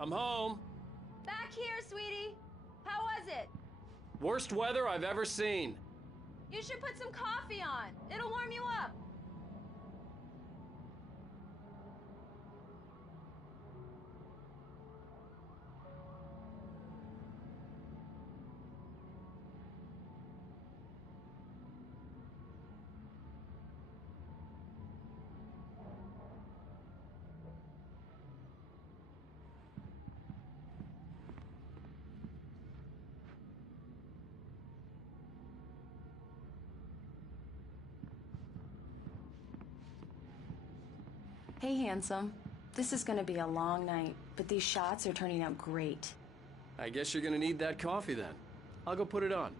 I'm home. Back here, sweetie. How was it? Worst weather I've ever seen. You should put some coffee on. It'll warm you up. Hey, handsome. This is gonna be a long night, but these shots are turning out great. I guess you're gonna need that coffee then. I'll go put it on.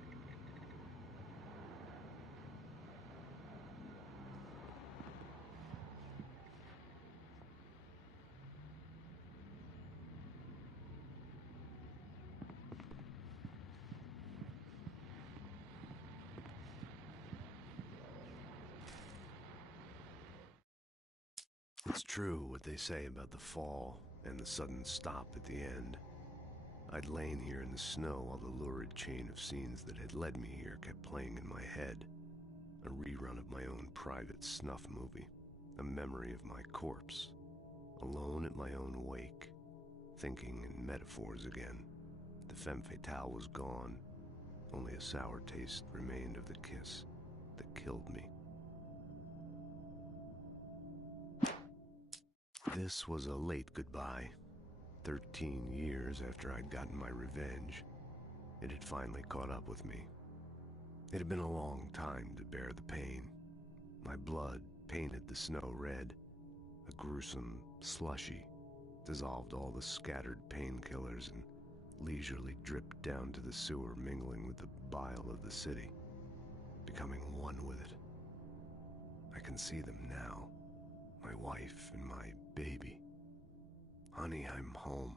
It's true what they say about the fall and the sudden stop at the end. I'd lain here in the snow while the lurid chain of scenes that had led me here kept playing in my head. A rerun of my own private snuff movie. A memory of my corpse. Alone at my own wake. Thinking in metaphors again. The femme fatale was gone. Only a sour taste remained of the kiss that killed me. This was a late goodbye. 13 years after I'd gotten my revenge, it had finally caught up with me. It had been a long time to bear the pain. My blood painted the snow red. A gruesome slushy dissolved all the scattered painkillers and leisurely dripped down to the sewer, mingling with the bile of the city, becoming one with it. I can see them now. My wife and my baby. Honey, I'm home.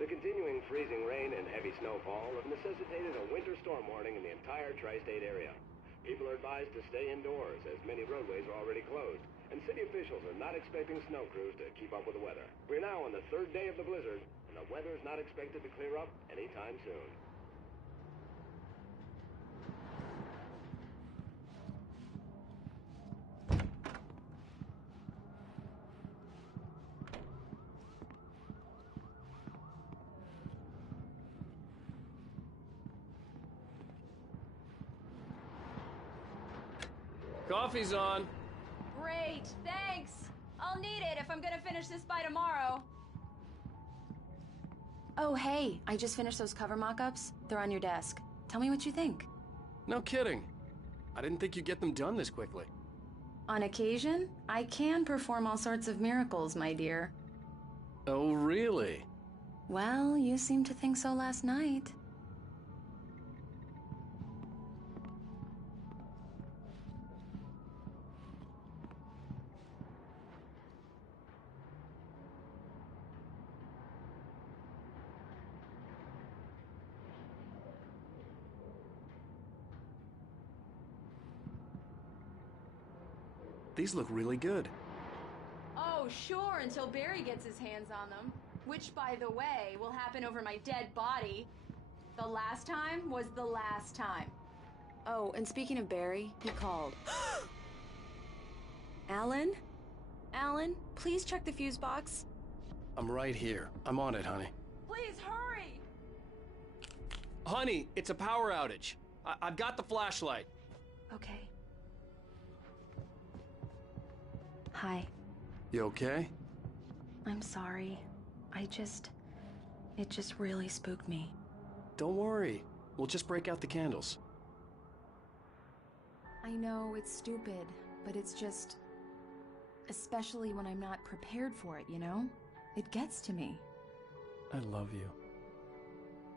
The continuing freezing rain and heavy snowfall have necessitated a winter storm warning in the entire tri-state area. People are advised to stay indoors, as many roadways are already closed, and city officials are not expecting snow crews to keep up with the weather. We're now on the third day of the blizzard, and the weather is not expected to clear up anytime soon. Coffee's on. Great, thanks. I'll need it if I'm gonna finish this by tomorrow. Oh, hey, I just finished those cover mock-ups. They're on your desk. Tell me what you think. No kidding. I didn't think you'd get them done this quickly. On occasion, I can perform all sorts of miracles, my dear. Oh, really? Well, you seemed to think so last night. These look really good. Oh, sure, until Barry gets his hands on them. Which, by the way, will happen over my dead body. The last time was the last time. Oh, and speaking of Barry, he called. Alan? Alan, please check the fuse box. I'm right here. I'm on it, honey. Please hurry! Honey, it's a power outage. I've got the flashlight. Okay. Hi. You okay? I'm sorry. It just really spooked me. Don't worry. We'll just break out the candles. I know it's stupid, but it's just... especially when I'm not prepared for it, you know? It gets to me. I love you.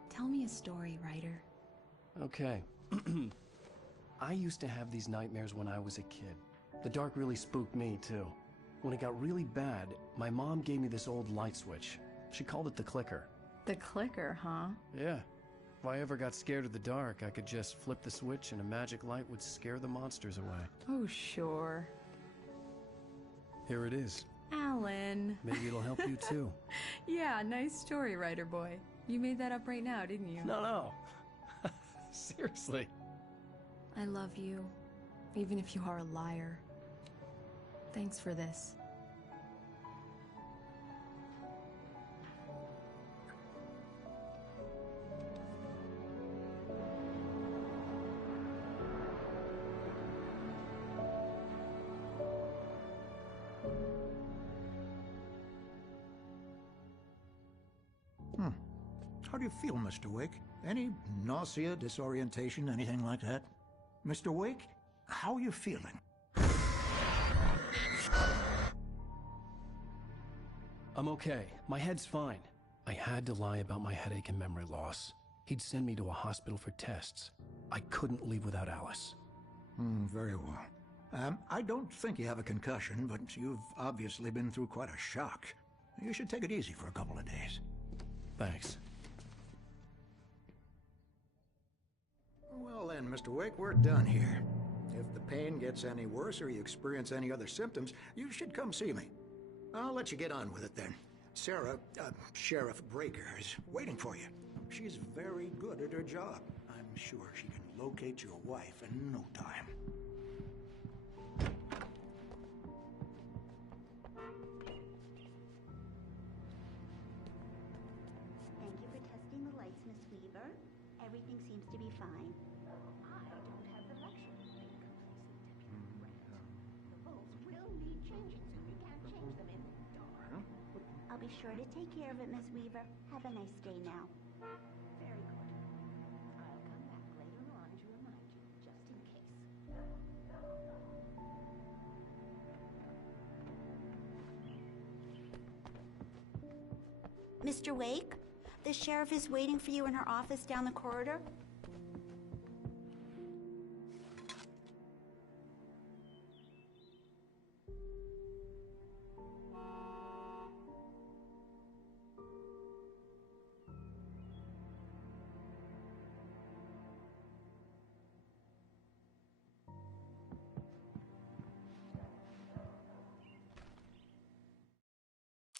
Tell me a story, writer. Okay. I used to have these nightmares when I was a kid. The dark really spooked me, too. When it got really bad, my mom gave me this old light switch. She called it the clicker. The clicker, huh? Yeah. If I ever got scared of the dark, I could just flip the switch and a magic light would scare the monsters away. Oh, sure. Here it is. Alan. Maybe it'll help you, too. Yeah, nice story, writer boy. You made that up right now, didn't you? No. Seriously. I love you, even if you are a liar. Thanks for this. How do you feel, Mr. Wake? Any nausea, disorientation, anything like that? Mr. Wake, how are you feeling? I'm okay. My head's fine. I had to lie about my headache and memory loss. He'd send me to a hospital for tests. I couldn't leave without Alice. Very well. I don't think you have a concussion, but you've obviously been through quite a shock. You should take it easy for a couple of days. Thanks. Well then, Mr. Wake, we're done here. If the pain gets any worse or you experience any other symptoms, you should come see me. I'll let you get on with it then. Sarah, Sheriff Breaker, is waiting for you. She's very good at her job. I'm sure she can locate your wife in no time. Thank you for testing the lights, Miss Weaver. Everything seems to be fine. I don't have the luxury of being complacent, Deputy. The bulbs will need changing, so you can't change them in the dark. I'll be sure to take care of it, Miss Weaver. Have a nice day now. Very good. I'll come back later on to remind you, just in case. Mr. Wake, the sheriff is waiting for you in her office down the corridor.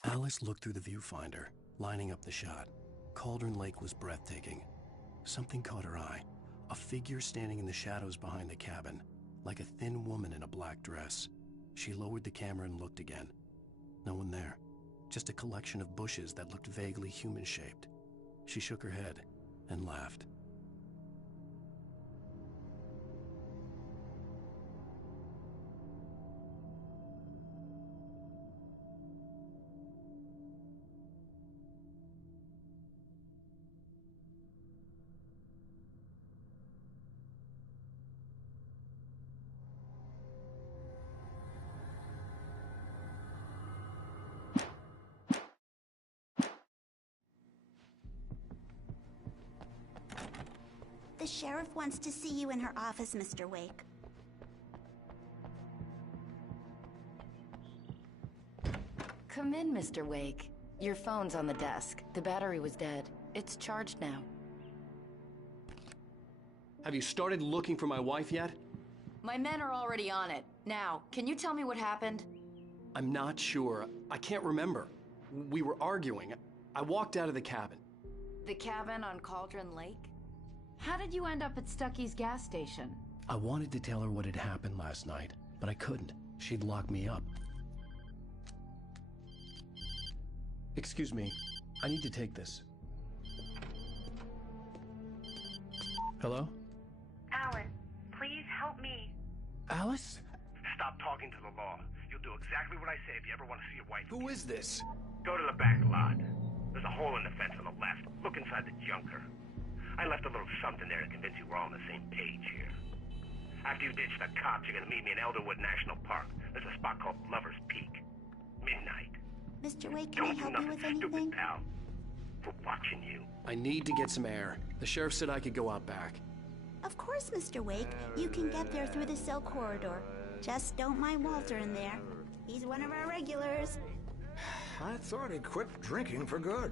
Alice looked through the viewfinder, lining up the shot. Cauldron Lake was breathtaking. Something caught her eye. A figure standing in the shadows behind the cabin, like a thin woman in a black dress. She lowered the camera and looked again. No one there. Just a collection of bushes that looked vaguely human-shaped. She shook her head and laughed. The sheriff wants to see you in her office, Mr. Wake. Come in, Mr. Wake. Your phone's on the desk. The battery was dead. It's charged now. Have you started looking for my wife yet? My men are already on it. Now, can you tell me what happened? I'm not sure. I can't remember. We were arguing. I walked out of the cabin. The cabin on Cauldron Lake? How did you end up at Stucky's gas station? I wanted to tell her what had happened last night, but I couldn't. She'd lock me up. Excuse me. I need to take this. Hello? Alan, please help me. Alice? Stop talking to the law. You'll do exactly what I say if you ever want to see your wife. Who is this? Go to the back lot. There's a hole in the fence on the left. Look inside the junker. I left a little something there to convince you we're all on the same page here. After you ditch the cops, you're gonna meet me in Elderwood National Park. There's a spot called Lover's Peak. Midnight. Mr. Wake, can I Don't do help you nothing with anything? stupid, pal. We're watching you. I need to get some air. The sheriff said I could go out back. Of course, Mr. Wake. You can get there through the cell corridor. Just don't mind Walter in there. He's one of our regulars. I thought he quit drinking for good.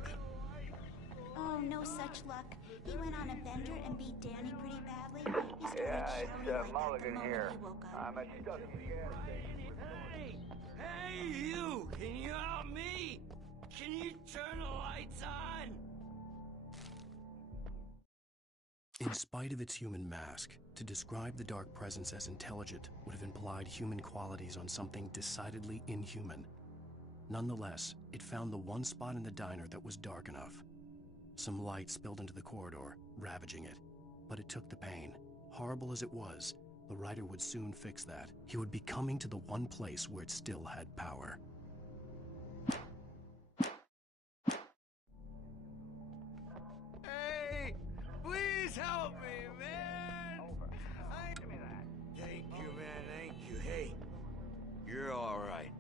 Oh, no such luck. He went on a bender and beat Danny pretty badly. He started shouting like that the Mulligan moment here. he woke up. I'm at Stuckey's gas station. Hey, you! Can you help me? Can you turn the lights on? In spite of its human mask, to describe the dark presence as intelligent would have implied human qualities on something decidedly inhuman. Nonetheless, it found the one spot in the diner that was dark enough. Some light spilled into the corridor, ravaging it. But it took the pain. Horrible as it was, the writer would soon fix that. He would be coming to the one place where it still had power. Hey! Please help me, man! Thank you, man, thank you. Hey, you're alright.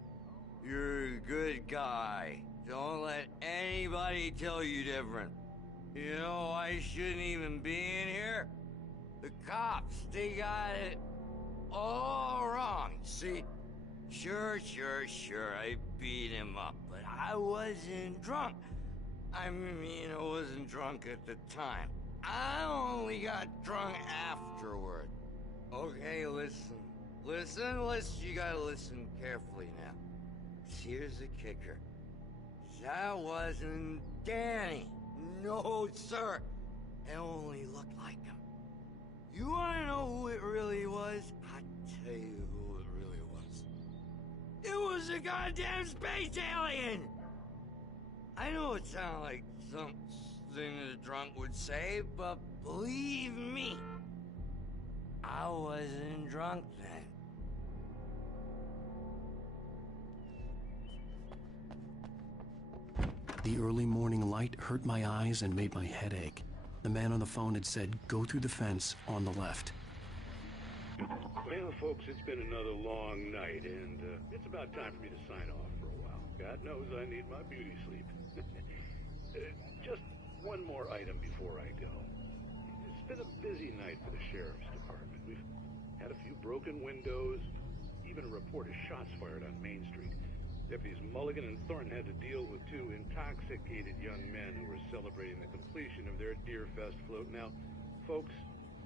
You're a good guy. Don't let anybody tell you different. You know, I shouldn't even be in here. The cops, they got it all wrong. See, sure, I beat him up, but I wasn't drunk. I mean, I wasn't drunk at the time. I only got drunk afterward. Okay, listen, you gotta listen carefully now. Here's the kicker. That wasn't Danny. No, sir. It only looked like him. You wanna know who it really was? I'll tell you who it really was. It was a goddamn space alien! I know it sounds like something a drunk would say, but believe me, I wasn't drunk then. The early morning light hurt my eyes and made my head ache. The man on the phone had said, go through the fence on the left. Well, folks, it's been another long night, and it's about time for me to sign off for a while. God knows I need my beauty sleep. Just one more item before I go. It's been a busy night for the Sheriff's Department. We've had a few broken windows, even a report of shots fired on Main Street. Deputies Mulligan and Thornton had to deal with two intoxicated young men who were celebrating the completion of their Deer Fest float. Now, folks,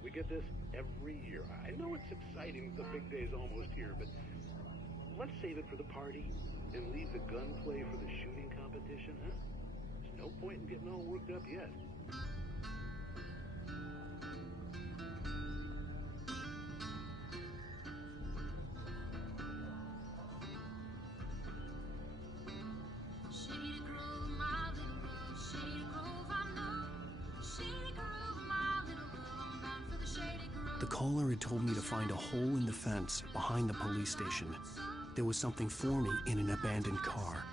we get this every year. I know it's exciting, the big day's almost here, but let's save it for the party and leave the gunplay for the shooting competition, huh? There's no point in getting all worked up yet. The caller had told me to find a hole in the fence behind the police station. There was something for me in an abandoned car.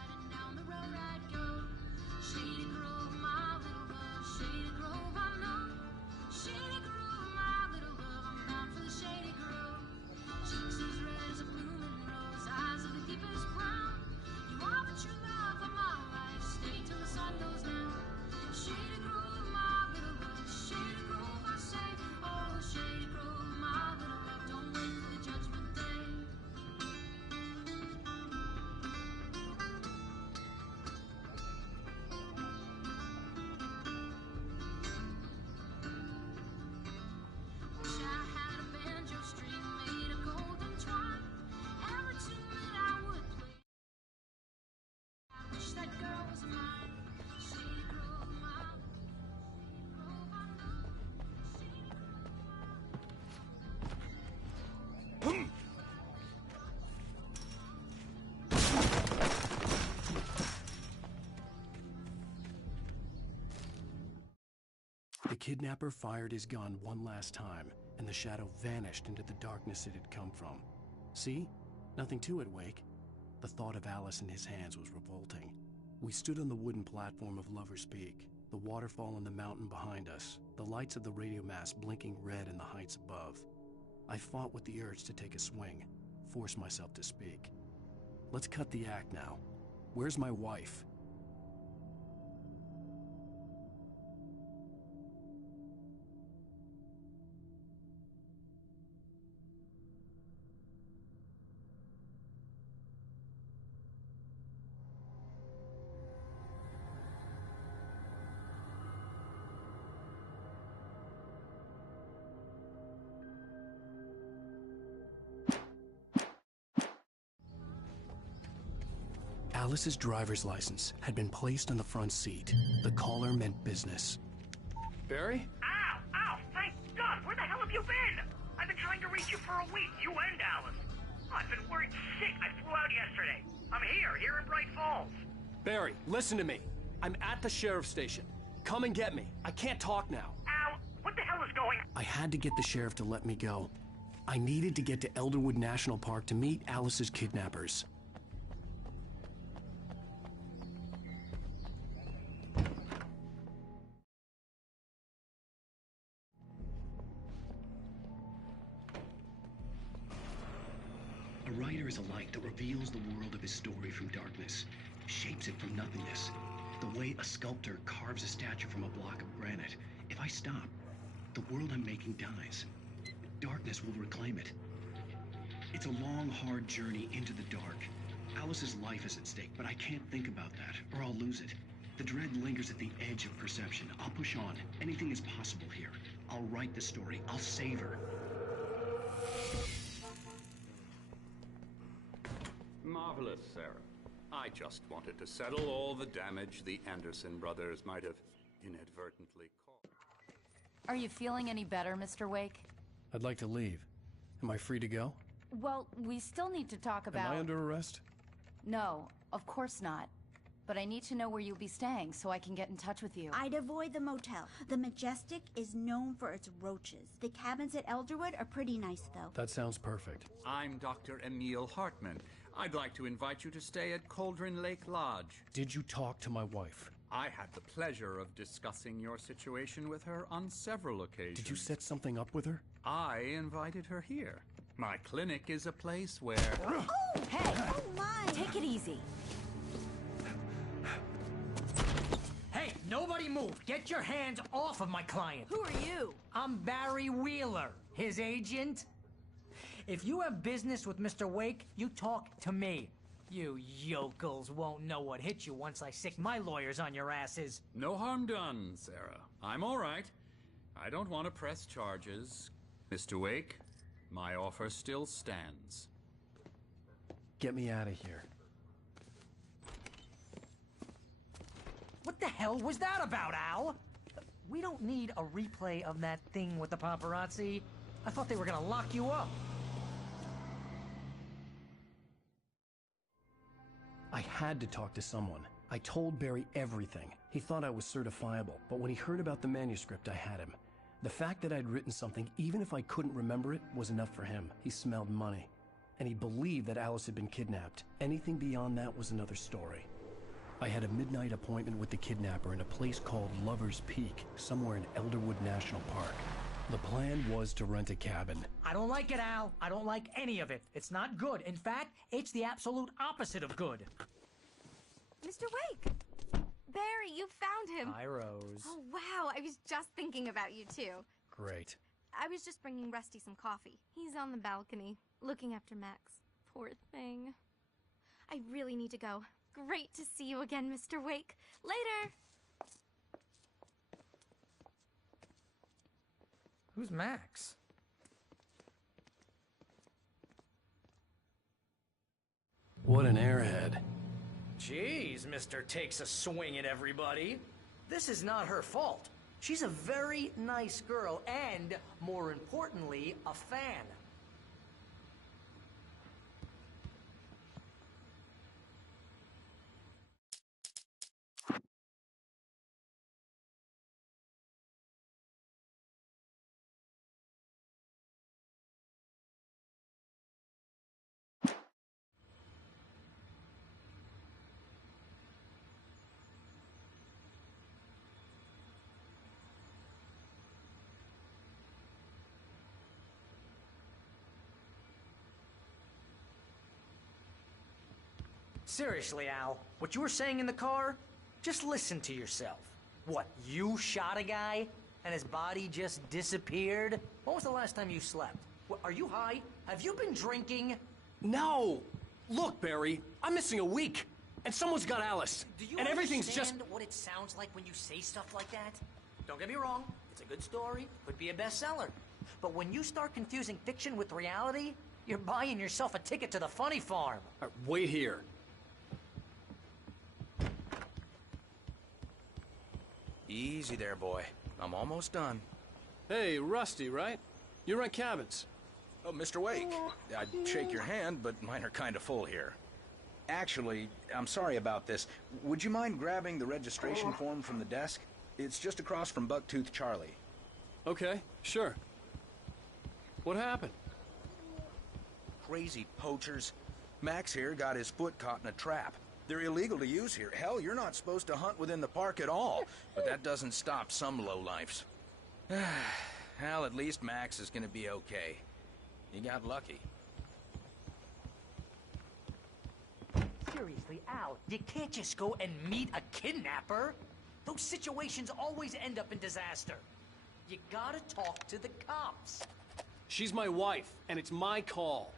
The kidnapper fired his gun one last time, and the shadow vanished into the darkness it had come from. See? Nothing to it, Wake. The thought of Alice in his hands was revolting. We stood on the wooden platform of Lover's Peak, the waterfall and the mountain behind us, the lights of the radio mast blinking red in the heights above. I fought with the urge to take a swing, force myself to speak. Let's cut the act now. Where's my wife? Alice's driver's license had been placed on the front seat. The caller meant business. Barry? Ow! Ow! Thank God! Where the hell have you been? I've been trying to reach you for a week, you and Alice. I've been worried sick. I flew out yesterday. I'm here in Bright Falls. Barry, listen to me. I'm at the sheriff's station. Come and get me. I can't talk now. Ow! What the hell is going on? I had to get the sheriff to let me go. I needed to get to Elderwood National Park to meet Alice's kidnappers. A writer is a light that reveals the world of his story from darkness, shapes it from nothingness. The way a sculptor carves a statue from a block of granite. If I stop, the world I'm making dies. Darkness will reclaim it. It's a long, hard journey into the dark. Alice's life is at stake, but I can't think about that, or I'll lose it. The dread lingers at the edge of perception. I'll push on. Anything is possible here. I'll write the story. I'll save her. Marvelous, Sarah. I just wanted to settle all the damage the Anderson brothers might have inadvertently caused. Are you feeling any better, Mr. Wake? I'd like to leave. Am I free to go? Well, we still need to talk about... Am I under arrest? No, of course not. But I need to know where you'll be staying so I can get in touch with you. I'd avoid the motel. The Majestic is known for its roaches. The cabins at Elderwood are pretty nice, though. That sounds perfect. I'm Dr. Emil Hartman. I'd like to invite you to stay at Cauldron Lake Lodge. Did you talk to my wife? I had the pleasure of discussing your situation with her on several occasions. Did you set something up with her? I invited her here. My clinic is a place where... Oh, hey! Oh, my! Take it easy. Hey, nobody move! Get your hands off of my client! Who are you? I'm Barry Wheeler, his agent. If you have business with Mr. Wake, you talk to me. You yokels won't know what hit you once I sick my lawyers on your asses. No harm done, Sarah. I'm all right. I don't want to press charges. Mr. Wake, my offer still stands. Get me out of here. What the hell was that about, Al? We don't need a replay of that thing with the paparazzi. I thought they were gonna lock you up. I had to talk to someone. I told Barry everything. He thought I was certifiable, but when he heard about the manuscript, I had him. The fact that I'd written something, even if I couldn't remember it, was enough for him. He smelled money. And he believed that Alice had been kidnapped. Anything beyond that was another story. I had a midnight appointment with the kidnapper in a place called Lover's Peak, somewhere in Elderwood National Park. The plan was to rent a cabin. I don't like it, Al. I don't like any of it. It's not good. In fact, it's the absolute opposite of good. Mr. Wake! Barry, you found him! Hi, Rose. Oh, wow. I was just thinking about you, too. Great. I was just bringing Rusty some coffee. He's on the balcony, looking after Max. Poor thing. I really need to go. Great to see you again, Mr. Wake. Later! Who's Max? What an airhead. Jeez, Mr. Takes a swing at everybody. This is not her fault. She's a very nice girl and, more importantly, a fan. Seriously, Al, what you were saying in the car, just listen to yourself. What, you shot a guy and his body just disappeared? When was the last time you slept? What, are you high? Have you been drinking? No! Look, Barry, I'm missing a week, and someone's got Alice. Do you and everything's just... understand what it sounds like when you say stuff like that? Don't get me wrong, it's a good story, could be a bestseller. But when you start confusing fiction with reality, you're buying yourself a ticket to the funny farm. Wait here. Easy there, boy. I'm almost done. Hey, Rusty, right? You rent cabins. Oh, Mr. Wake. I'd shake your hand, but mine are kind of full here. Actually, I'm sorry about this. Would you mind grabbing the registration form from the desk? It's just across from Bucktooth Charlie. Okay, sure. What happened? Crazy poachers. Max here got his foot caught in a trap. They're illegal to use here. Hell, you're not supposed to hunt within the park at all. But that doesn't stop some lowlifes. Hell, at least Max is gonna be okay. He got lucky. Seriously, Al, you can't just go and meet a kidnapper. Those situations always end up in disaster. You gotta talk to the cops. She's my wife, and it's my call.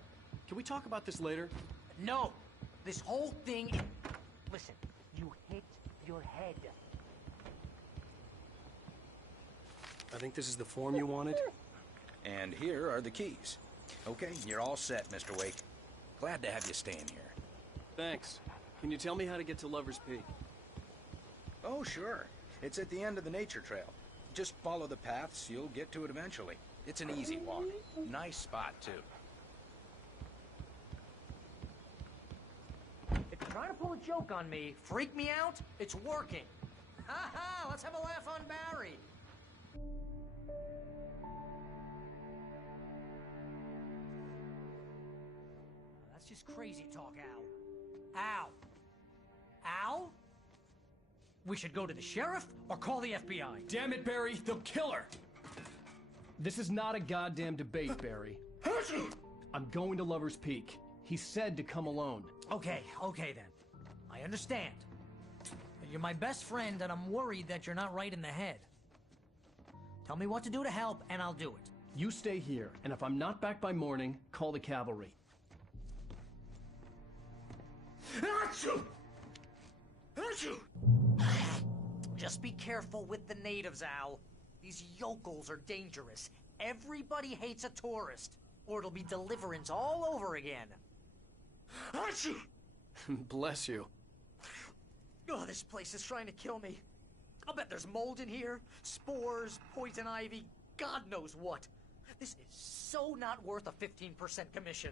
Can we talk about this later? No. This whole thing is... Listen, you hit your head. I think this is the form you wanted. And here are the keys. Okay, you're all set, Mr. Wake. Glad to have you staying here. Thanks. Can you tell me how to get to Lover's Peak? Oh, sure. It's at the end of the nature trail. Just follow the paths, you'll get to it eventually. It's an easy walk. Nice spot, too. If you're trying to pull a joke on me, freak me out, it's working. Ha ha! Let's have a laugh on Barry. That's just crazy talk, Al. Al! Al? We should go to the sheriff or call the FBI. Damn it, Barry, they'll kill her! This is not a goddamn debate, Barry. I'm going to Lover's Peak. He said to come alone. Okay then. I understand. But you're my best friend, and I'm worried that you're not right in the head. Tell me what to do to help, and I'll do it. You stay here, and if I'm not back by morning, call the cavalry. Achoo! Achoo! Just be careful with the natives, Al. These yokels are dangerous. Everybody hates a tourist, or it'll be Deliverance all over again. Achoo! Bless you. Oh, this place is trying to kill me. I'll bet there's mold in here, spores, poison ivy, God knows what. This is so not worth a 15% commission.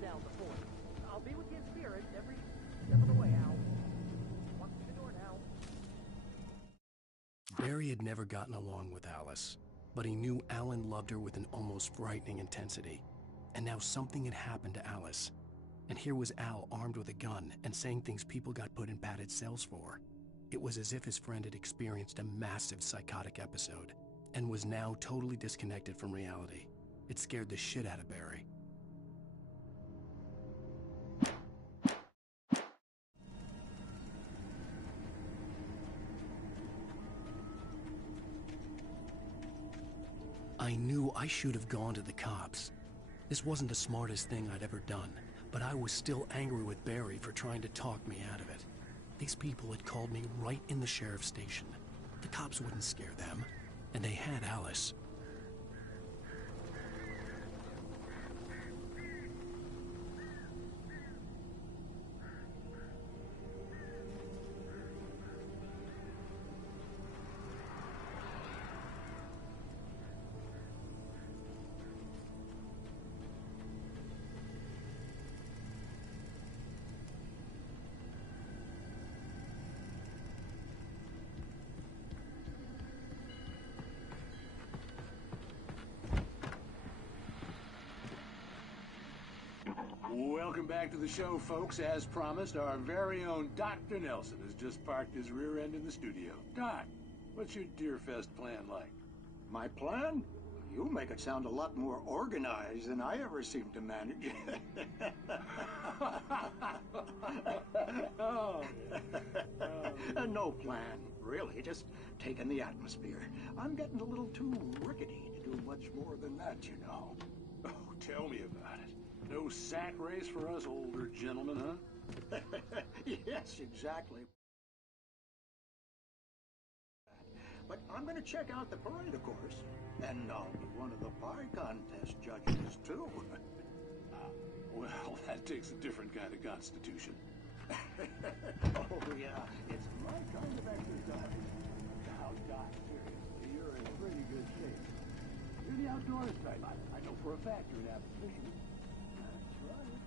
Down the fort. I'll be with you in spirit every step of the way, Al. Walk through the door now. Barry had never gotten along with Alice, but he knew Alan loved her with an almost frightening intensity. And now something had happened to Alice. And here was Al armed with a gun and saying things people got put in padded cells for. It was as if his friend had experienced a massive psychotic episode and was now totally disconnected from reality. It scared the shit out of Barry. I knew I should have gone to the cops. This wasn't the smartest thing I'd ever done, but I was still angry with Barry for trying to talk me out of it. These people had called me right in the sheriff's station. The cops wouldn't scare them, and they had Alice. Welcome back to the show, folks. As promised, our very own Dr. Nelson has just parked his rear end in the studio. Doc, what's your Deerfest plan like? My plan? You make it sound a lot more organized than I ever seem to manage. No plan, really. Just taking the atmosphere. I'm getting a little too rickety to do much more than that, you know. Oh, tell me about it. No sack race for us older gentlemen, huh? Yes, exactly. But I'm going to check out the parade, of course. And I'll be one of the pie contest judges, too. Well, that takes a different kind of constitution. Oh, yeah. It's my kind of exercise. Now, Doc, seriously, you're in pretty good shape. You're the outdoors type. I know for a fact you're an avid fisherman. That's right.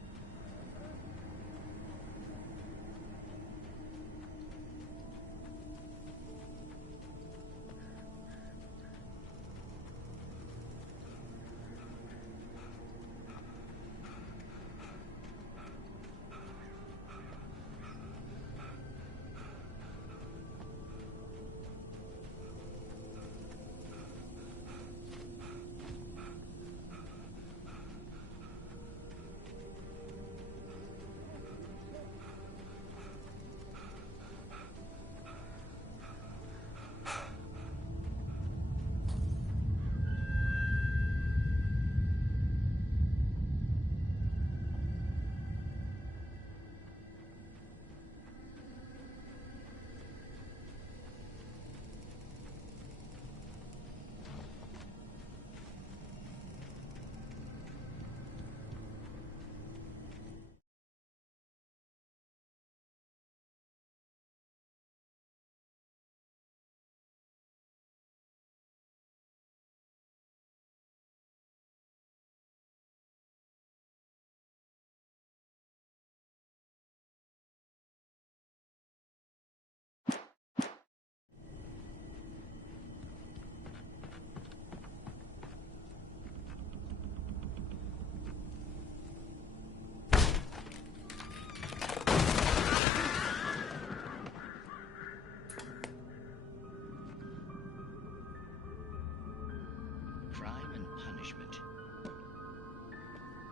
Crime and punishment.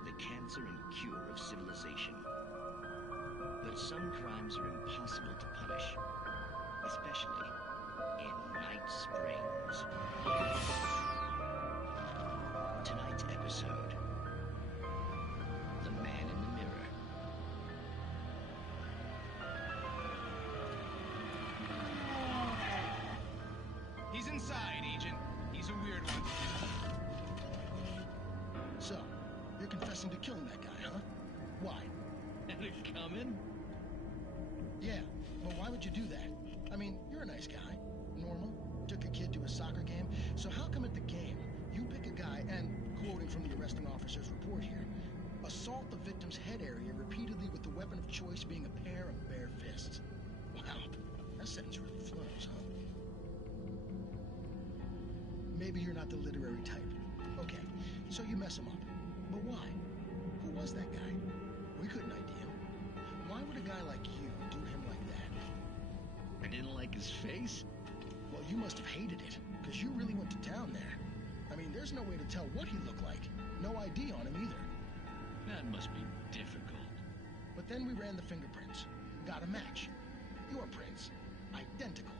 The cancer and cure of civilization. But some crimes are impossible to punish, especially in Night Springs. Tonight's episode, The Man in the Mirror. He's inside, Agent. He's a weird one. So, you're confessing to killing that guy, huh? Why? Had it coming? Yeah, but why would you do that? I mean, you're a nice guy. Normal. Took a kid to a soccer game. So how come at the game, you pick a guy and, quoting from the arresting officer's report here, assault the victim's head area repeatedly with the weapon of choice being a pair of bare fists? Wow, that sentence really flows, huh? Maybe you're not the literary type. Okay, so you mess him up. But why? Who was that guy? We couldn't ID him. Why would a guy like you do him like that? I didn't like his face? Well, you must have hated it, because you really went to town there. I mean, there's no way to tell what he looked like. No ID on him either. That must be difficult. But then we ran the fingerprints. Got a match. Your prints. Identical.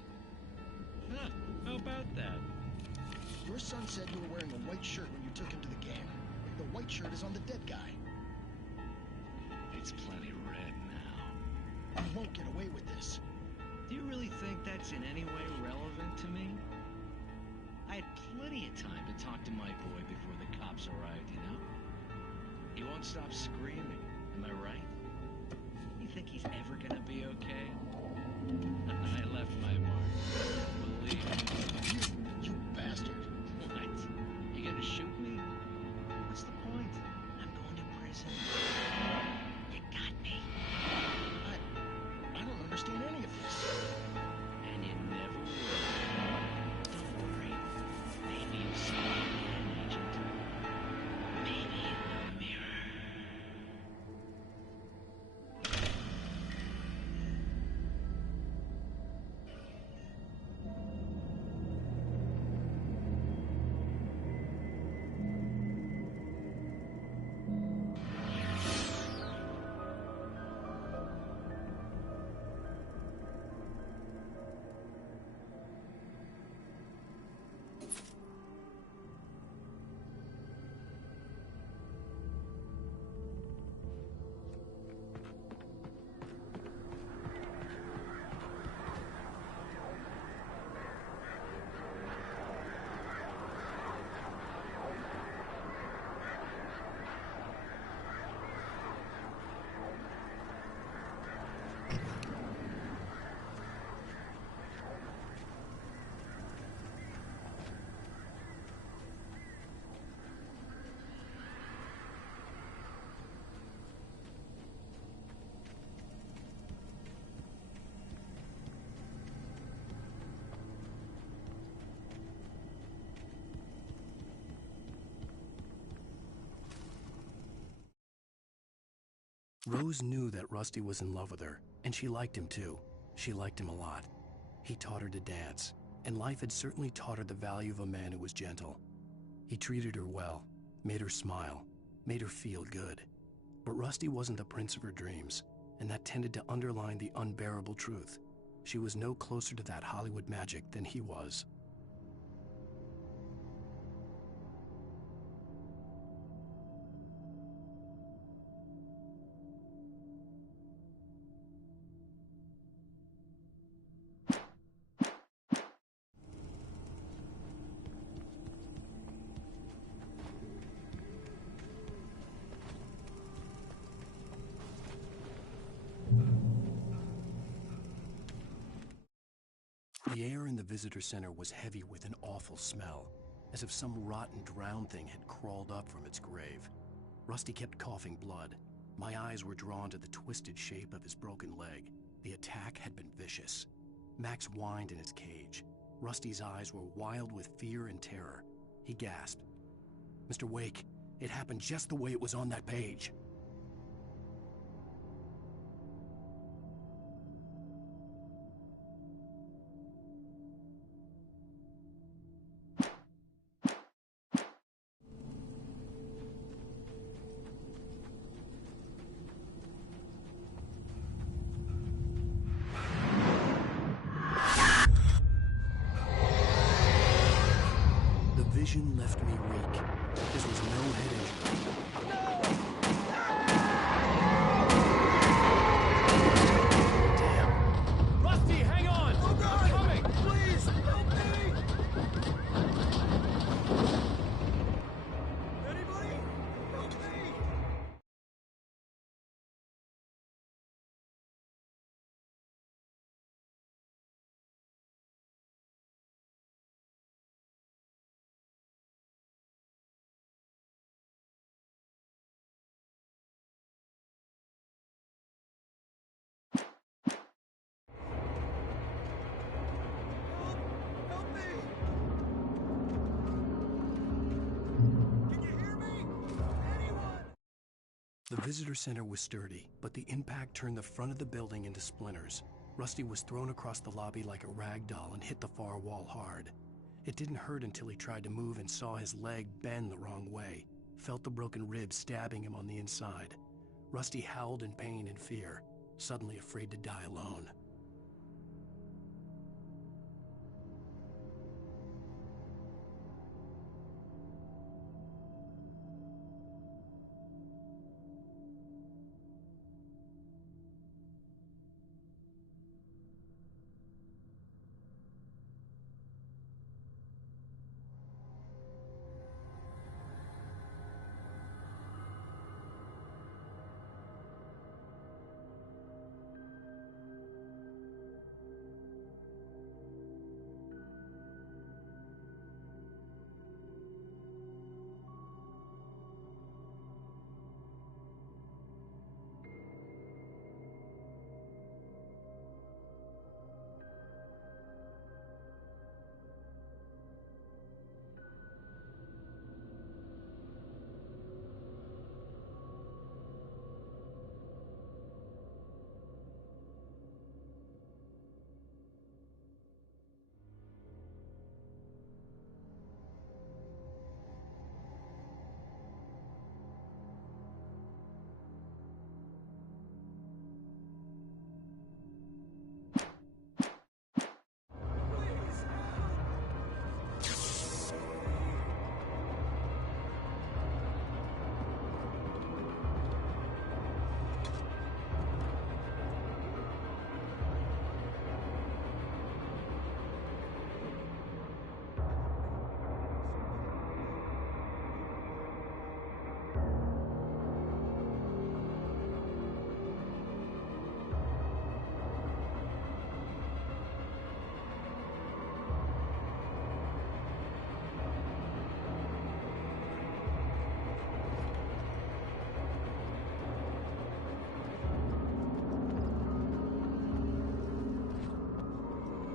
Huh, how about that? Your son said you were wearing a white shirt when you took him to the game. The white shirt is on the dead guy. It's plenty red now. You won't get away with this. Do you really think that's in any way relevant to me? I had plenty of time to talk to my boy before the cops arrived, you know? He won't stop screaming, am I right? You think he's ever gonna be okay? I left my mark. Believe me. You bastard. What? You gonna shoot me? What's the point? I'm going to prison. You got me. I don't understand any of this. And you never will. Don't worry. Maybe you'll see me again, Agent. Maybe in the mirror. Rose knew that Rusty was in love with her, and she liked him too. She liked him a lot. He taught her to dance, and life had certainly taught her the value of a man who was gentle. He treated her well, made her smile, made her feel good. But Rusty wasn't the prince of her dreams, and that tended to underline the unbearable truth. She was no closer to that Hollywood magic than he was. The air in the visitor center was heavy with an awful smell, as if some rotten drowned thing had crawled up from its grave. Rusty kept coughing blood. My eyes were drawn to the twisted shape of his broken leg. The attack had been vicious. Max whined in his cage. Rusty's eyes were wild with fear and terror. He gasped. "Mr. Wake, it happened just the way it was on that page." The vision left me weak. This was no head injury. Damn. Rusty, hang on! Oh God! I'm coming! Please, help me! Anybody? Help me! Help me! Can you hear me? Anyone? The visitor center was sturdy, but the impact turned the front of the building into splinters. Rusty was thrown across the lobby like a rag doll and hit the far wall hard. It didn't hurt until he tried to move and saw his leg bend the wrong way, felt the broken ribs stabbing him on the inside. Rusty howled in pain and fear, suddenly afraid to die alone.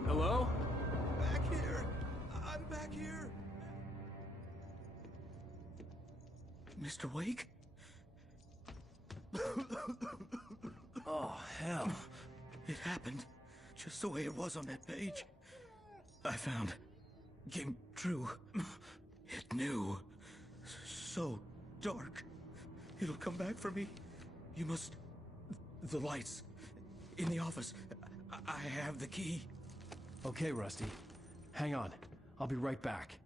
Hello? Back here! I'm back here! Mr. Wake? Oh, hell. It happened just the way it was on that page. I found came true. It knew. So dark. It'll come back for me. You must... The lights. In the office. I have the key. Okay, Rusty. Hang on. I'll be right back.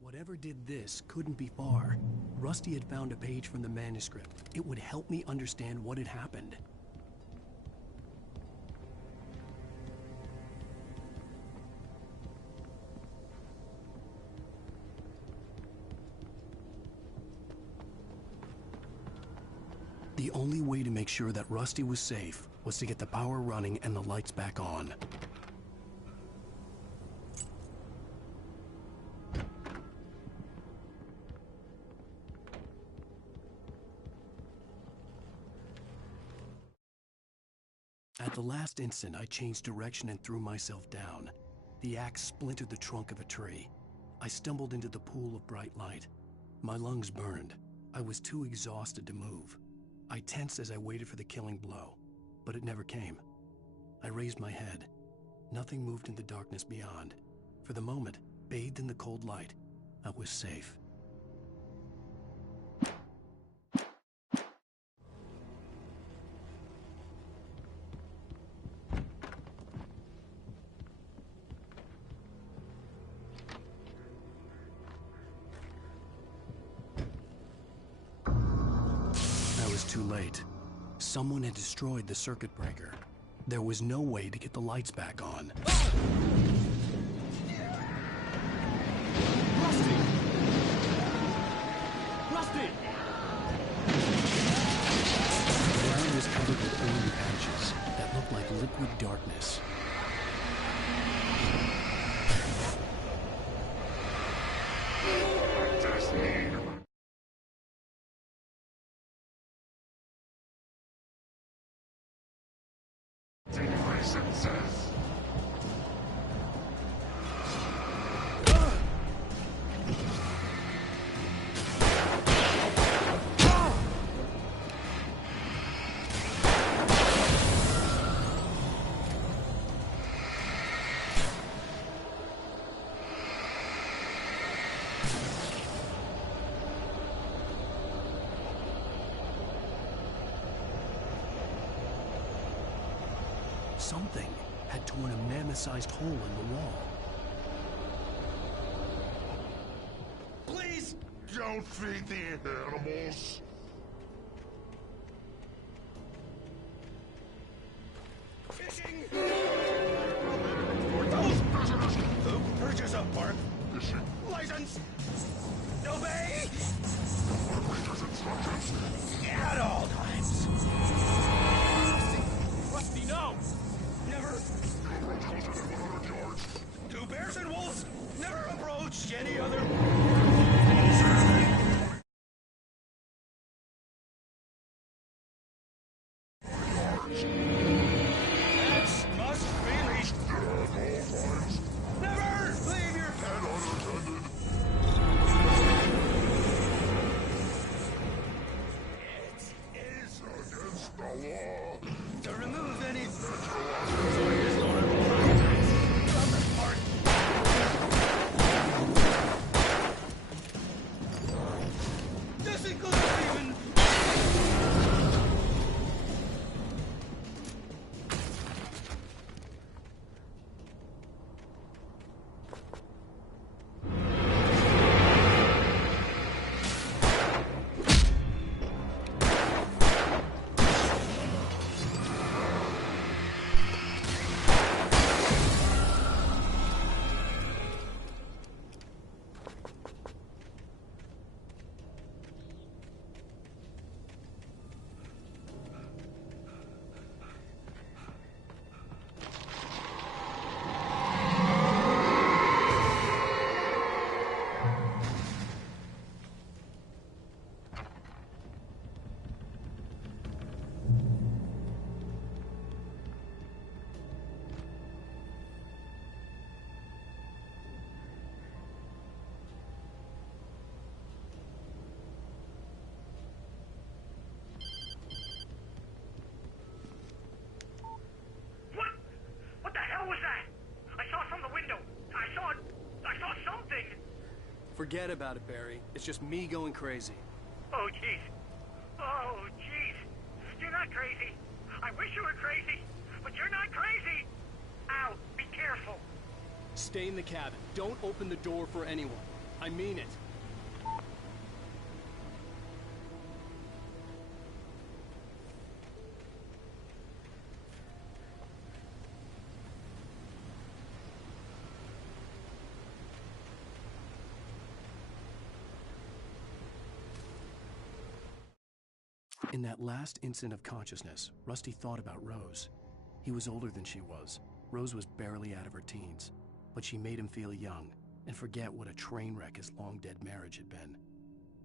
Whatever did this couldn't be far. Rusty had found a page from the manuscript. It would help me understand what had happened. The only way to make sure that Rusty was safe was to get the power running and the lights back on. At the last instant, I changed direction and threw myself down. The axe splintered the trunk of a tree. I stumbled into the pool of bright light. My lungs burned. I was too exhausted to move. I tensed as I waited for the killing blow, but it never came. I raised my head. Nothing moved in the darkness beyond. For the moment, bathed in the cold light, I was safe. Too late. Someone had destroyed the circuit breaker. There was no way to get the lights back on. Rusty! Rusty! The ground was covered with oily patches that looked like liquid darkness. Something had torn a mammoth-sized hole in the wall. Please don't feed the animals. Fishing! For those visitors who purchase a park fishing license, obey operator's instructions at all times. Rusty, no! Never. To bears and wolves, never approach any other. Pets must be leashed. Never leave your pet unattended. It is against the law. Forget about it, Barry. It's just me going crazy. Oh, jeez. Oh, jeez. You're not crazy. I wish you were crazy, but you're not crazy. Al, be careful. Stay in the cabin. Don't open the door for anyone. I mean it. In that last instant of consciousness, Rusty thought about Rose. He was older than she was. Rose was barely out of her teens, but she made him feel young and forget what a train wreck his long-dead marriage had been.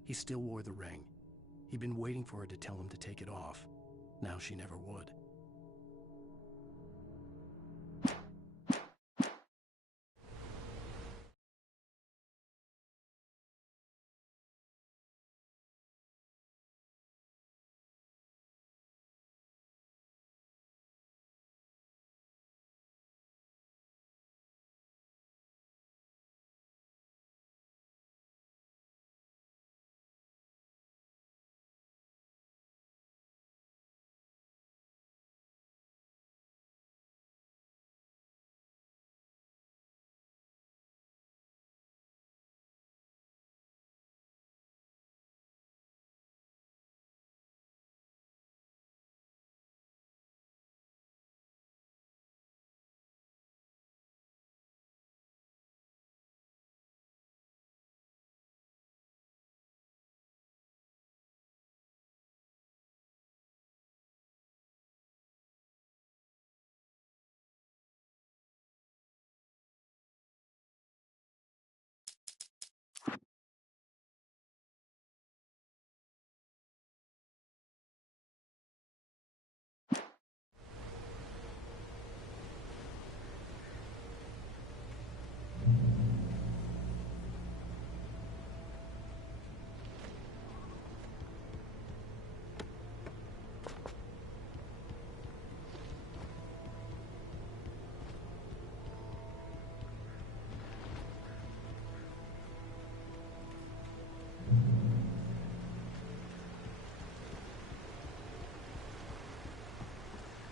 He still wore the ring. He'd been waiting for her to tell him to take it off. Now she never would.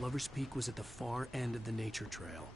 Lover's Peak was at the far end of the nature trail.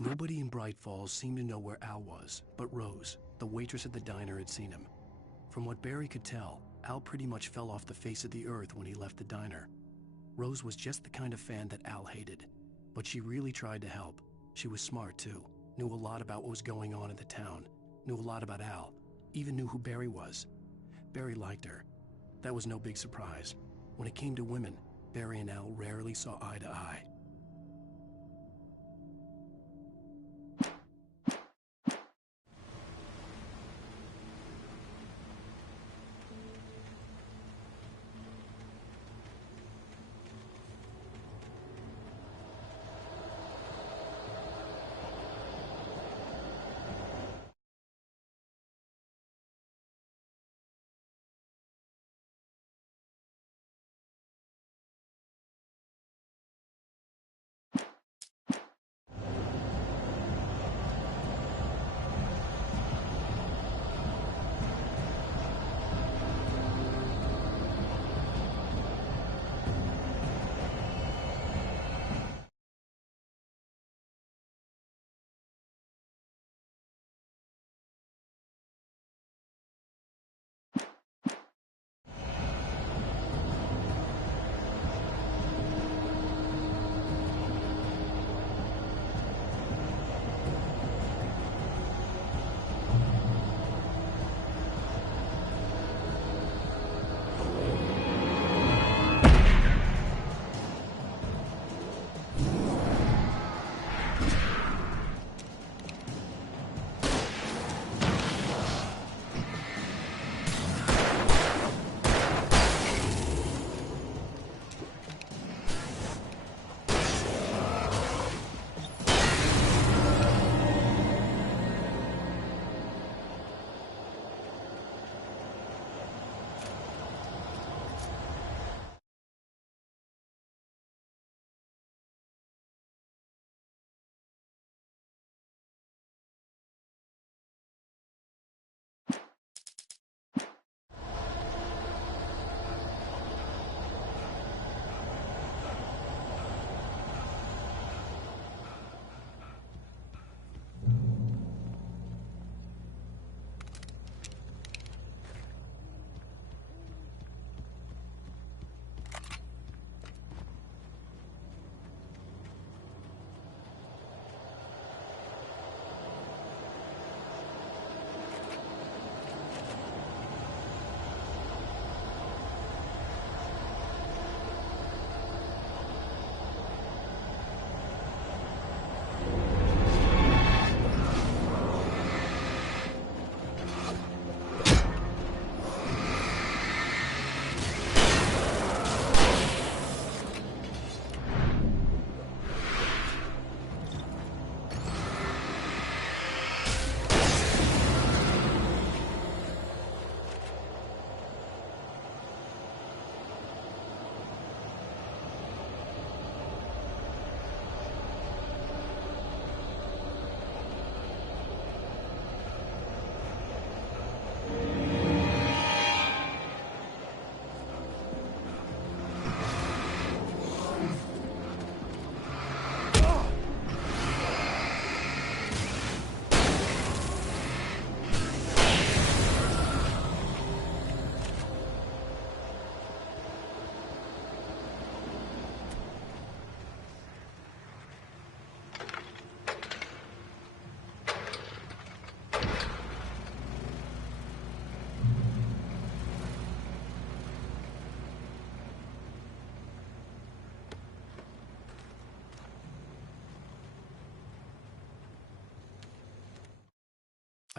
Nobody in Bright Falls seemed to know where Al was, but Rose, the waitress at the diner, had seen him. From what Barry could tell, Al pretty much fell off the face of the earth when he left the diner. Rose was just the kind of fan that Al hated, but she really tried to help. She was smart too, knew a lot about what was going on in the town, knew a lot about Al, even knew who Barry was. Barry liked her. That was no big surprise. When it came to women, Barry and Al rarely saw eye to eye.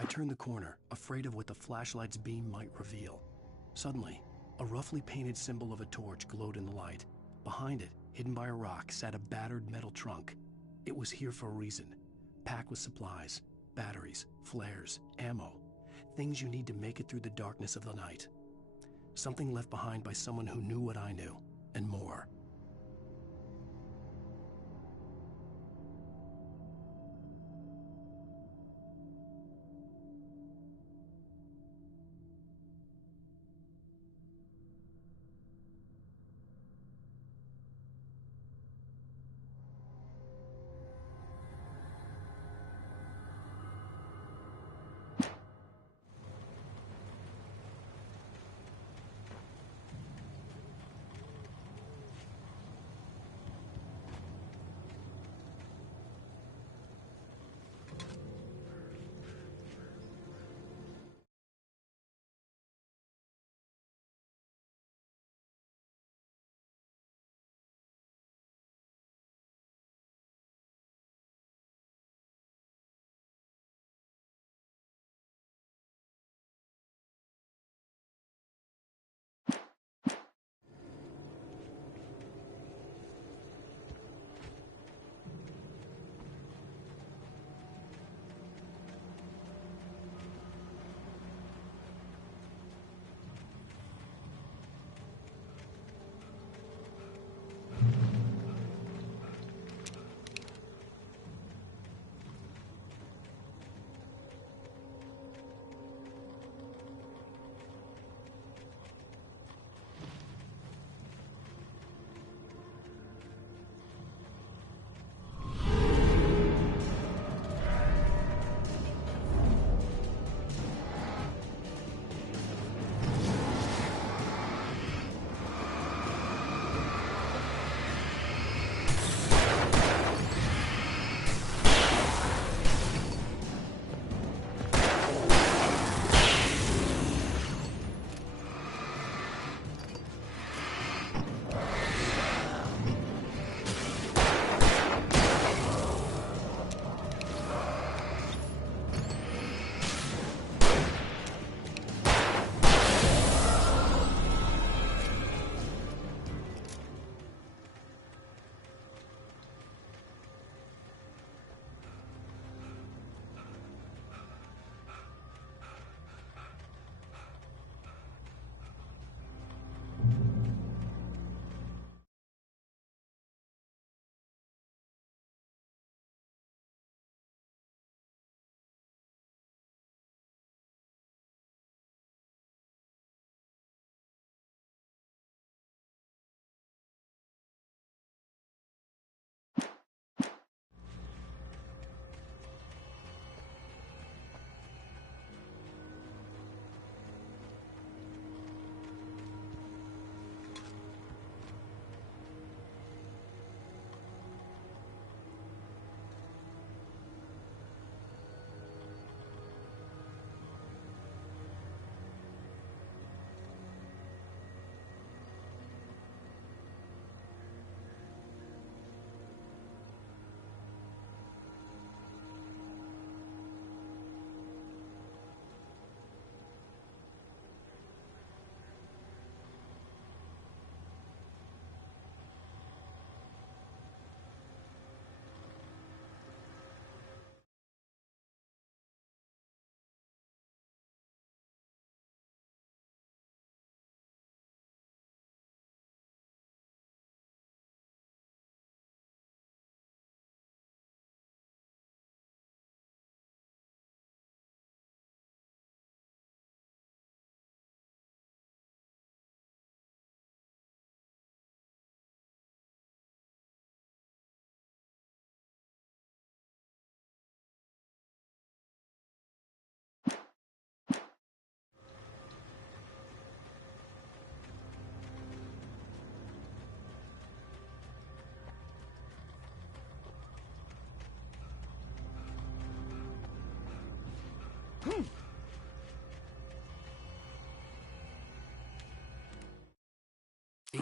I turned the corner, afraid of what the flashlight's beam might reveal. Suddenly, a roughly painted symbol of a torch glowed in the light. Behind it, hidden by a rock, sat a battered metal trunk. It was here for a reason, packed with supplies, batteries, flares, ammo, things you need to make it through the darkness of the night. Something left behind by someone who knew what I knew, and more.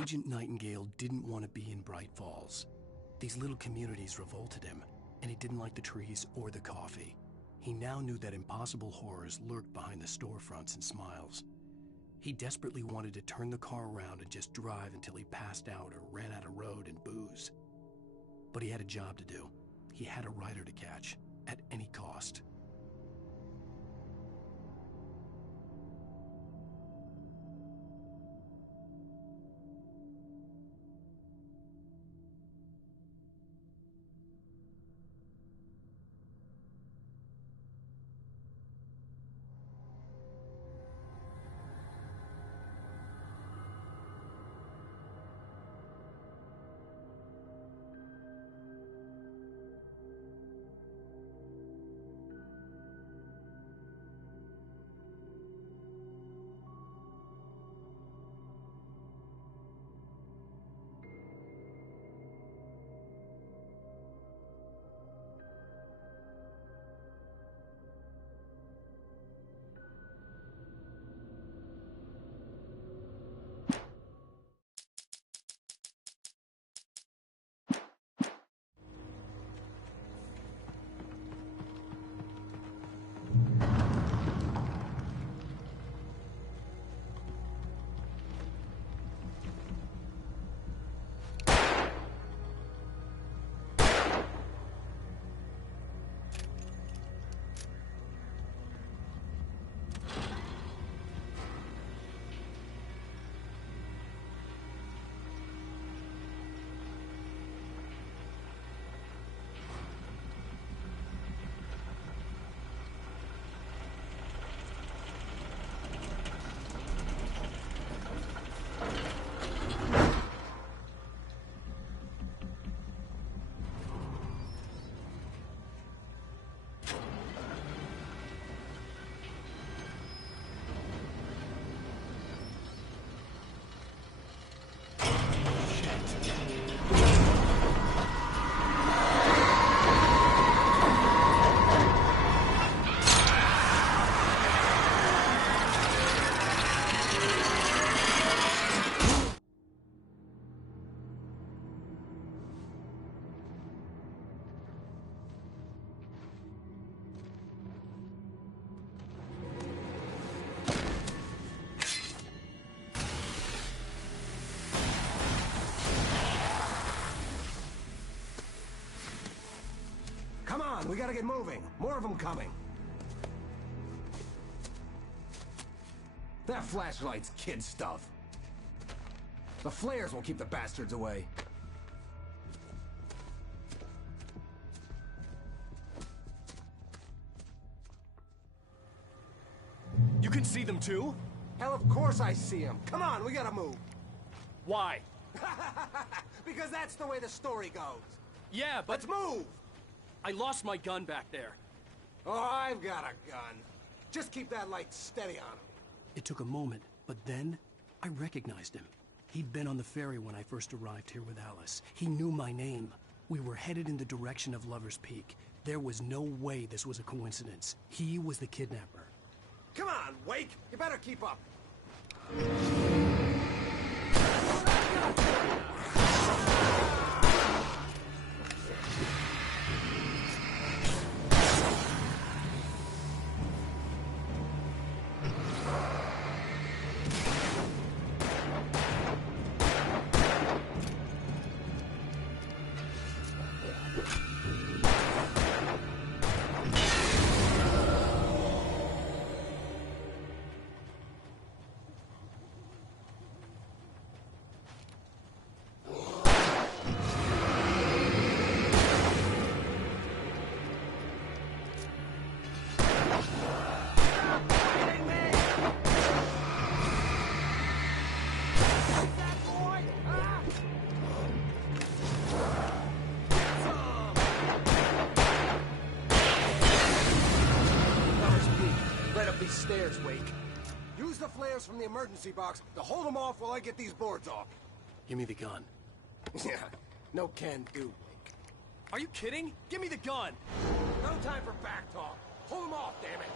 Agent Nightingale didn't want to be in Bright Falls. These little communities revolted him, and he didn't like the trees or the coffee. He now knew that impossible horrors lurked behind the storefronts and smiles. He desperately wanted to turn the car around and just drive until he passed out or ran out of road and booze. But he had a job to do. He had a rider to catch, at any cost. Come on, we gotta get moving. More of them coming. That flashlight's kid stuff. The flares will keep the bastards away. You can see them too? Hell, of course I see them. Come on, we gotta move. Why? Because that's the way the story goes. Yeah, but... Let's move! I lost my gun back there. Oh, I've got a gun. Just keep that light steady on him. It took a moment, but then I recognized him. He'd been on the ferry when I first arrived here with Alice. He knew my name. We were headed in the direction of Lover's Peak. There was no way this was a coincidence. He was the kidnapper. Come on, Wake! You better keep up. Stairs, Wake. Use the flares from the emergency box to hold them off while I get these boards off. Give me the gun. Yeah, no can do, Wake. Are you kidding? Give me the gun! No time for back talk. Hold them off, damn it!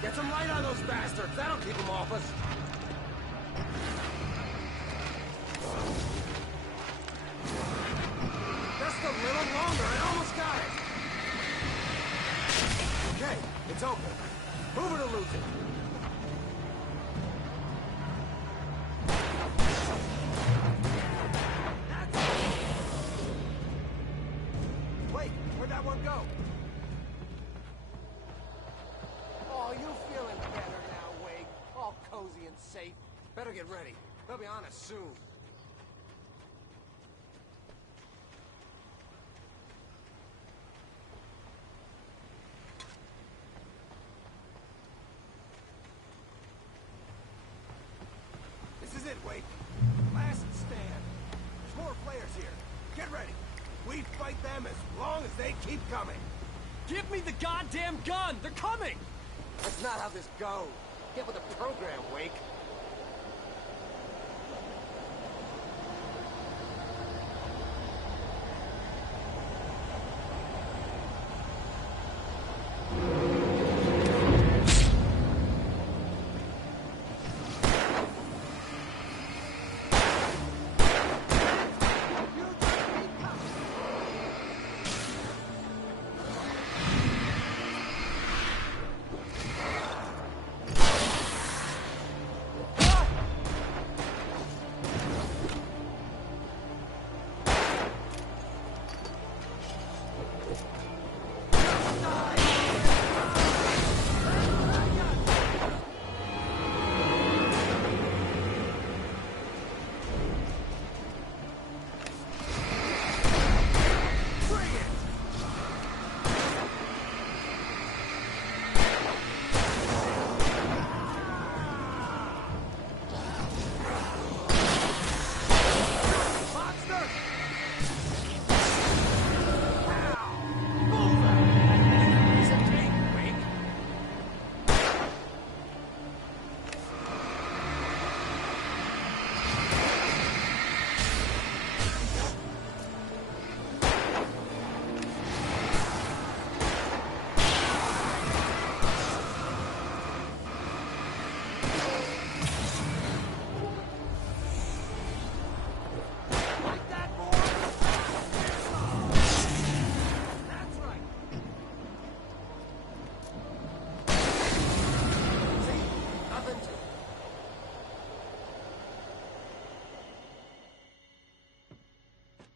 Get some light on those bastards. That'll keep them off us. Just a little longer. I almost got it. Okay, it's open. Move it or lose it. Wait, where'd that one go? Oh, you feeling better now, Wake? All cozy and safe. Better get ready. They'll be on us soon. This is it, Wake. Last stand. There's more players here. Get ready. We fight them as long as they keep coming. Give me the goddamn gun! They're coming! That's not how this goes. Get with the program, Wake.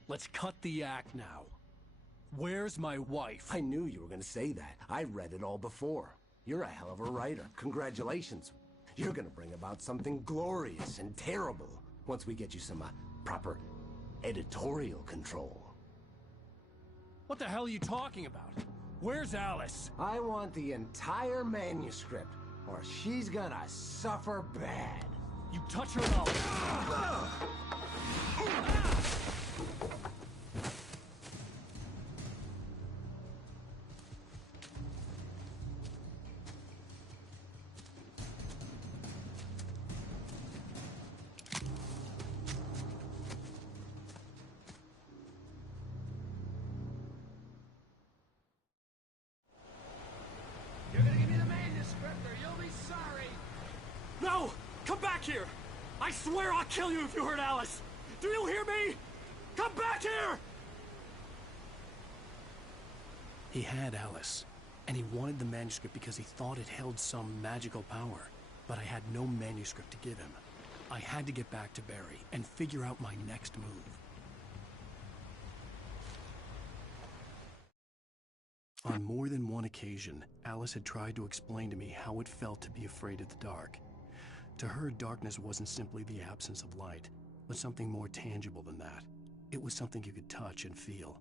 Let's cut the act now. Where's my wife? I knew you were gonna say that. I read it all before. You're a hell of a writer. Congratulations. You're gonna bring about something glorious and terrible once we get you some proper editorial control. What the hell are you talking about? Where's Alice? I want the entire manuscript, or she's gonna suffer bad. You touch her and I'll... You're gonna give me the manuscript or you'll be sorry. No! Come back here! I swear I'll kill you if you hurt Alice! Do you hear me? Come back here! He had Alice, and he wanted the manuscript because he thought it held some magical power. But I had no manuscript to give him. I had to get back to Barry and figure out my next move. On more than one occasion, Alice had tried to explain to me how it felt to be afraid of the dark. To her, darkness wasn't simply the absence of light, but something more tangible than that. It was something you could touch and feel.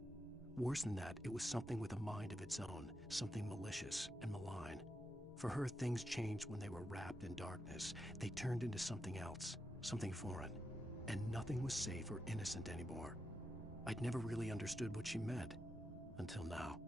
Worse than that, it was something with a mind of its own, something malicious and malign. For her, things changed when they were wrapped in darkness. They turned into something else, something foreign, and nothing was safe or innocent anymore. I'd never really understood what she meant, until now.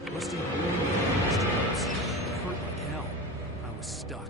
Rusty really had his jobs. It hurt like hell. I was stuck.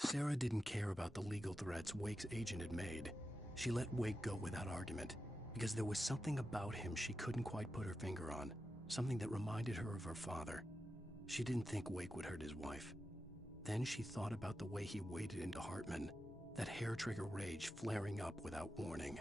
Sarah didn't care about the legal threats Wake's agent had made. She let Wake go without argument, because there was something about him she couldn't quite put her finger on, something that reminded her of her father. She didn't think Wake would hurt his wife. Then she thought about the way he waded into Hartman, that hair-trigger rage flaring up without warning.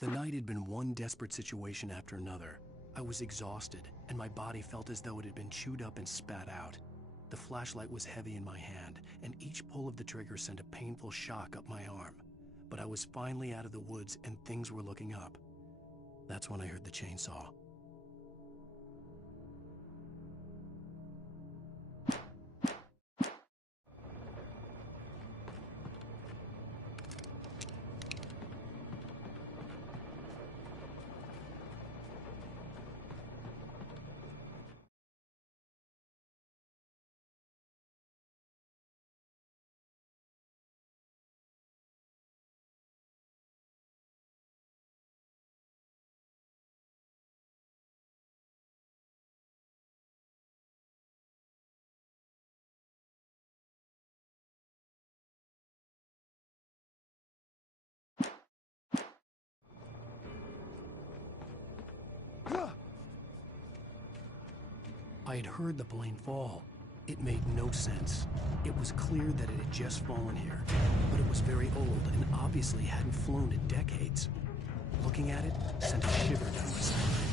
The night had been one desperate situation after another. I was exhausted, and my body felt as though it had been chewed up and spat out. The flashlight was heavy in my hand, and each pull of the trigger sent a painful shock up my arm. But I was finally out of the woods, and things were looking up. That's when I heard the chainsaw. I had heard the plane fall. It made no sense. It was clear that it had just fallen here, but it was very old and obviously hadn't flown in decades. Looking at it sent a shiver down my spine.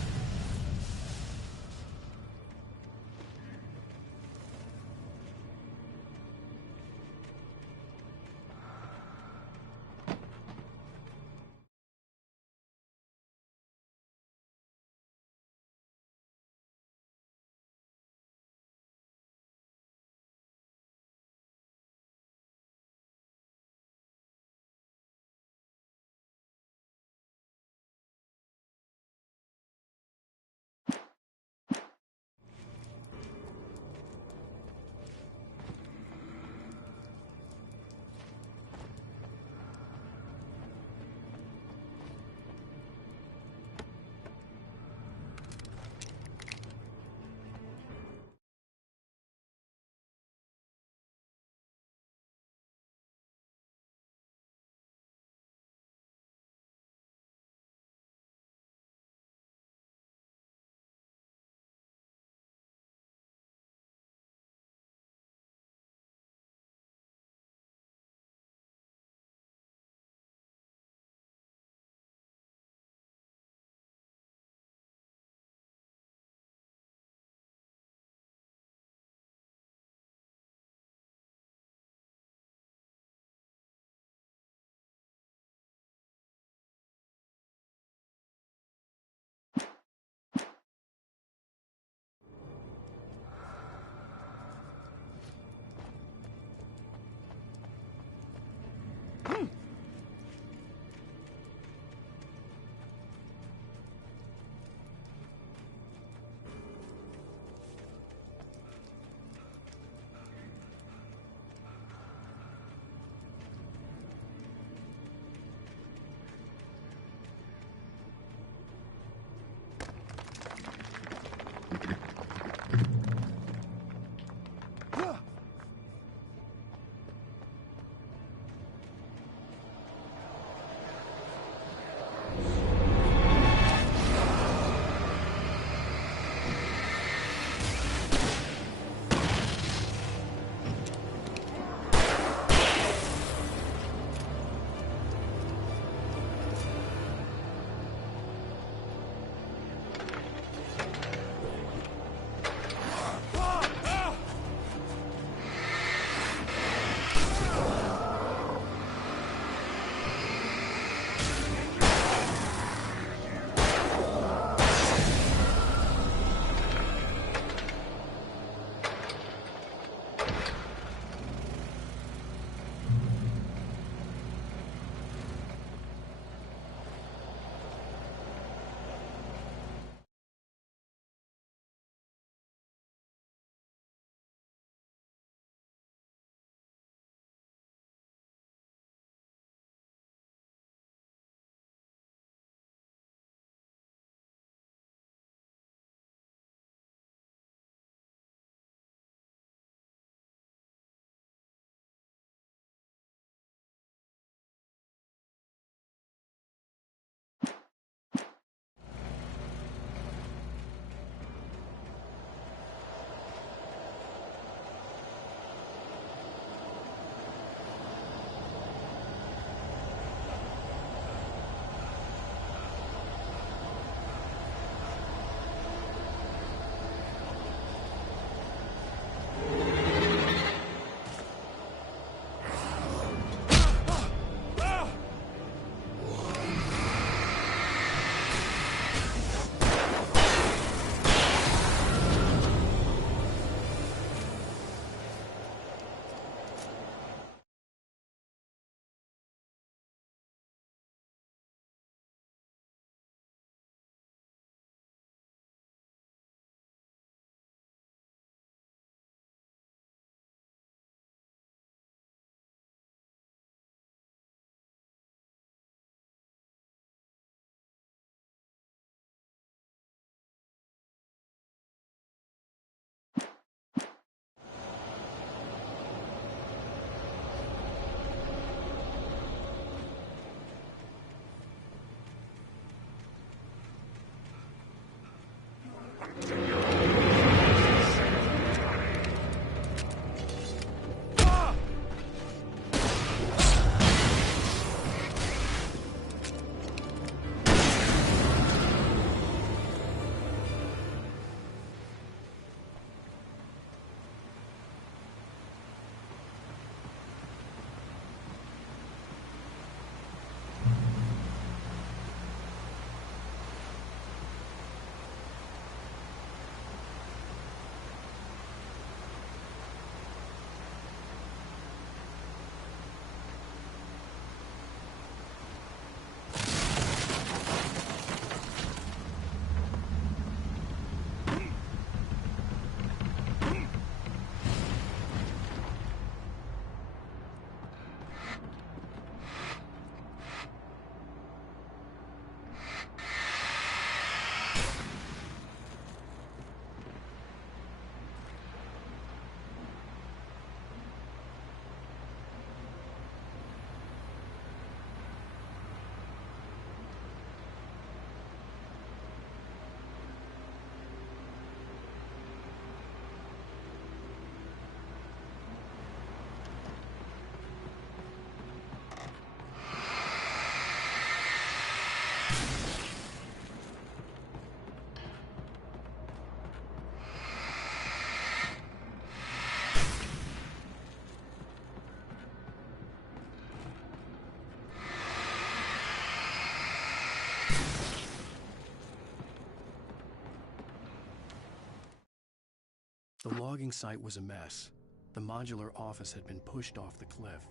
The logging site was a mess. The modular office had been pushed off the cliff.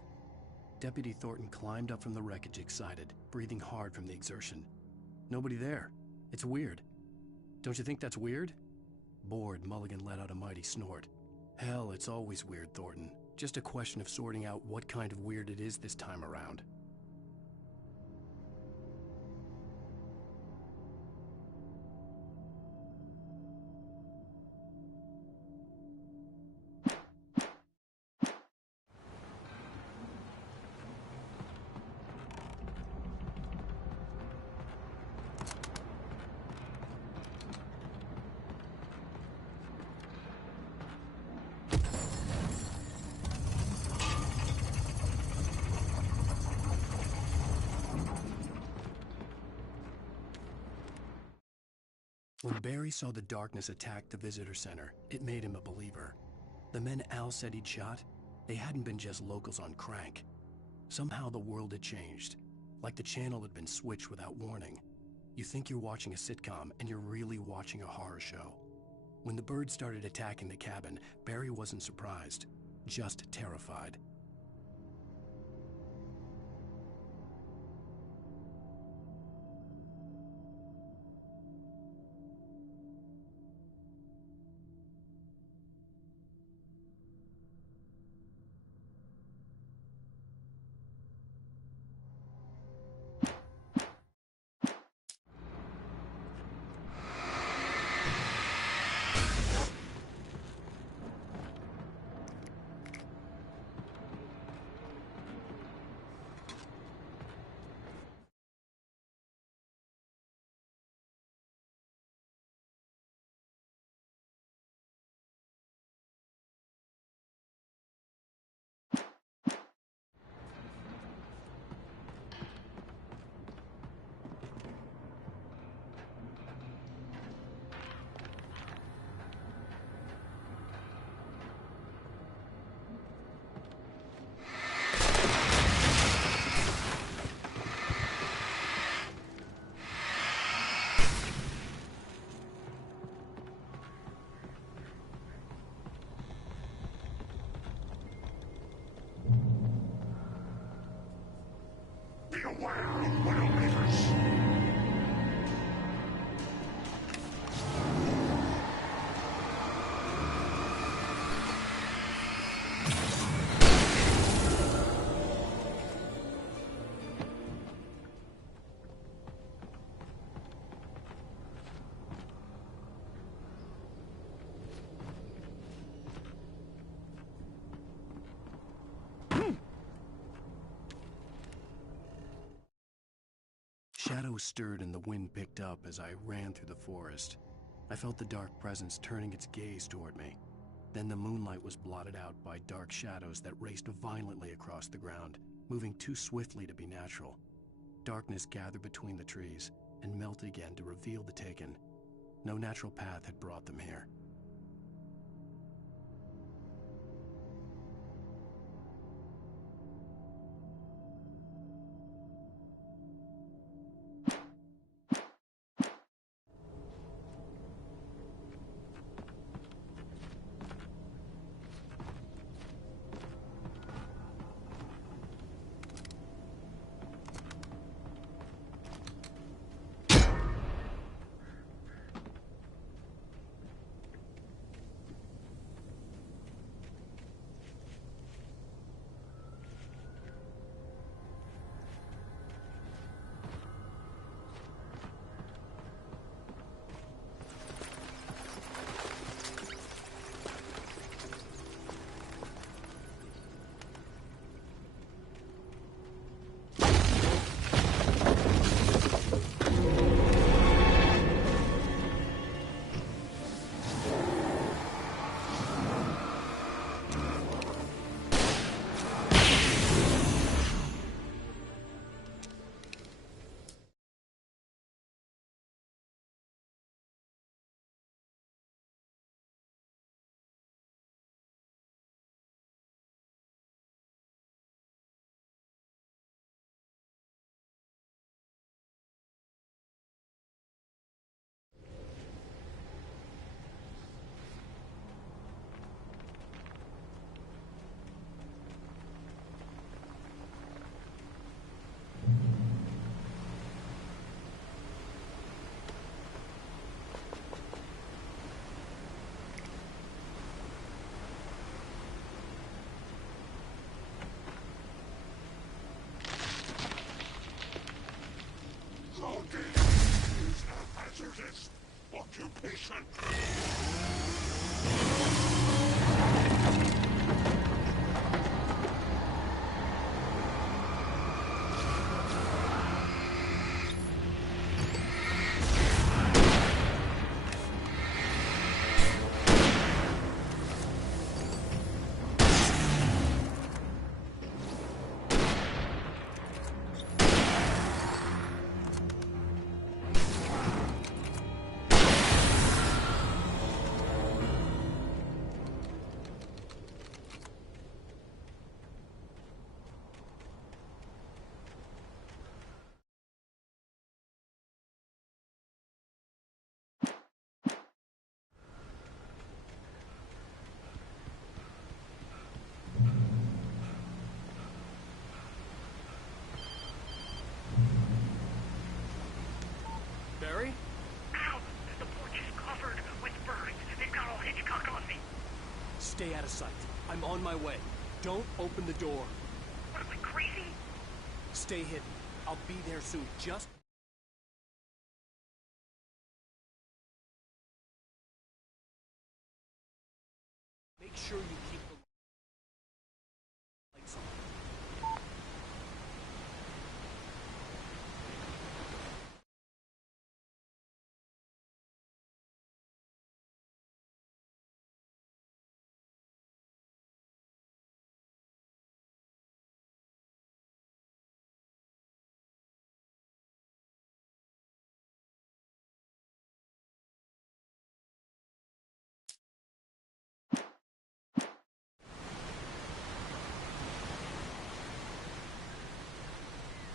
Deputy Thornton climbed up from the wreckage excited, breathing hard from the exertion. Nobody there. It's weird. Don't you think that's weird? Bored, Mulligan let out a mighty snort. Hell, it's always weird, Thornton. Just a question of sorting out what kind of weird it is this time around. When Barry saw the darkness attack the visitor center, it made him a believer. The men Al said he'd shot, they hadn't been just locals on crank. Somehow the world had changed, like the channel had been switched without warning. You think you're watching a sitcom, and you're really watching a horror show. When the birds started attacking the cabin, Barry wasn't surprised, just terrified. Shadows stirred and the wind picked up as I ran through the forest. I felt the dark presence turning its gaze toward me. Then the moonlight was blotted out by dark shadows that raced violently across the ground, moving too swiftly to be natural. Darkness gathered between the trees and melted again to reveal the Taken. No natural path had brought them here. hazardous occupation. Barry? Ow! The porch is covered with birds. They've got all Hitchcock on me. Stay out of sight. I'm on my way. Don't open the door. What am I, crazy? Stay hidden. I'll be there soon. Just... make sure you keep the lights on.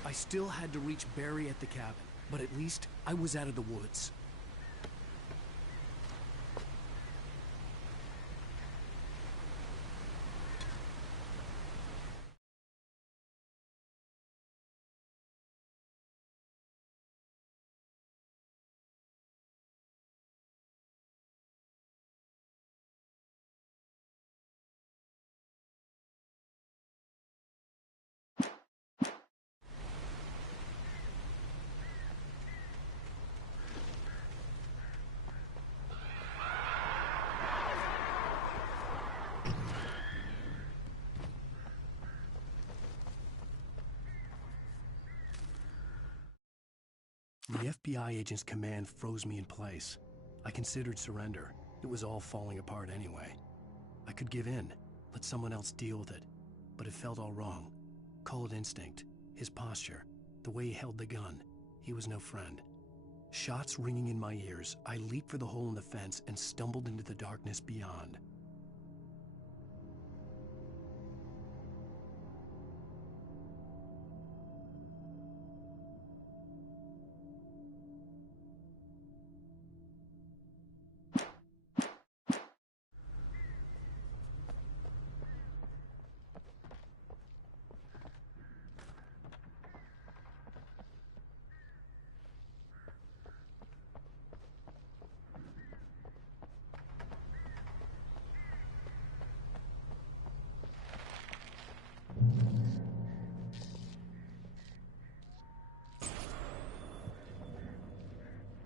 I still had to reach Barry at the cabin, but at least I was out of the woods. The FBI agent's command froze me in place. I considered surrender. It was all falling apart anyway. I could give in, let someone else deal with it, but it felt all wrong. Call it instinct, his posture, the way he held the gun. He was no friend. Shots ringing in my ears, I leaped for the hole in the fence and stumbled into the darkness beyond.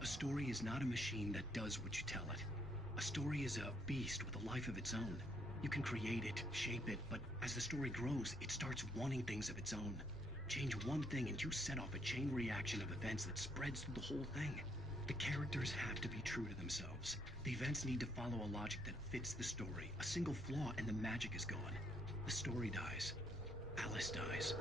A story is not a machine that does what you tell it. A story is a beast with a life of its own. You can create it, shape it, but as the story grows, it starts wanting things of its own. Change one thing and you set off a chain reaction of events that spreads through the whole thing. The characters have to be true to themselves. The events need to follow a logic that fits the story. A single flaw and the magic is gone. The story dies. Alice dies.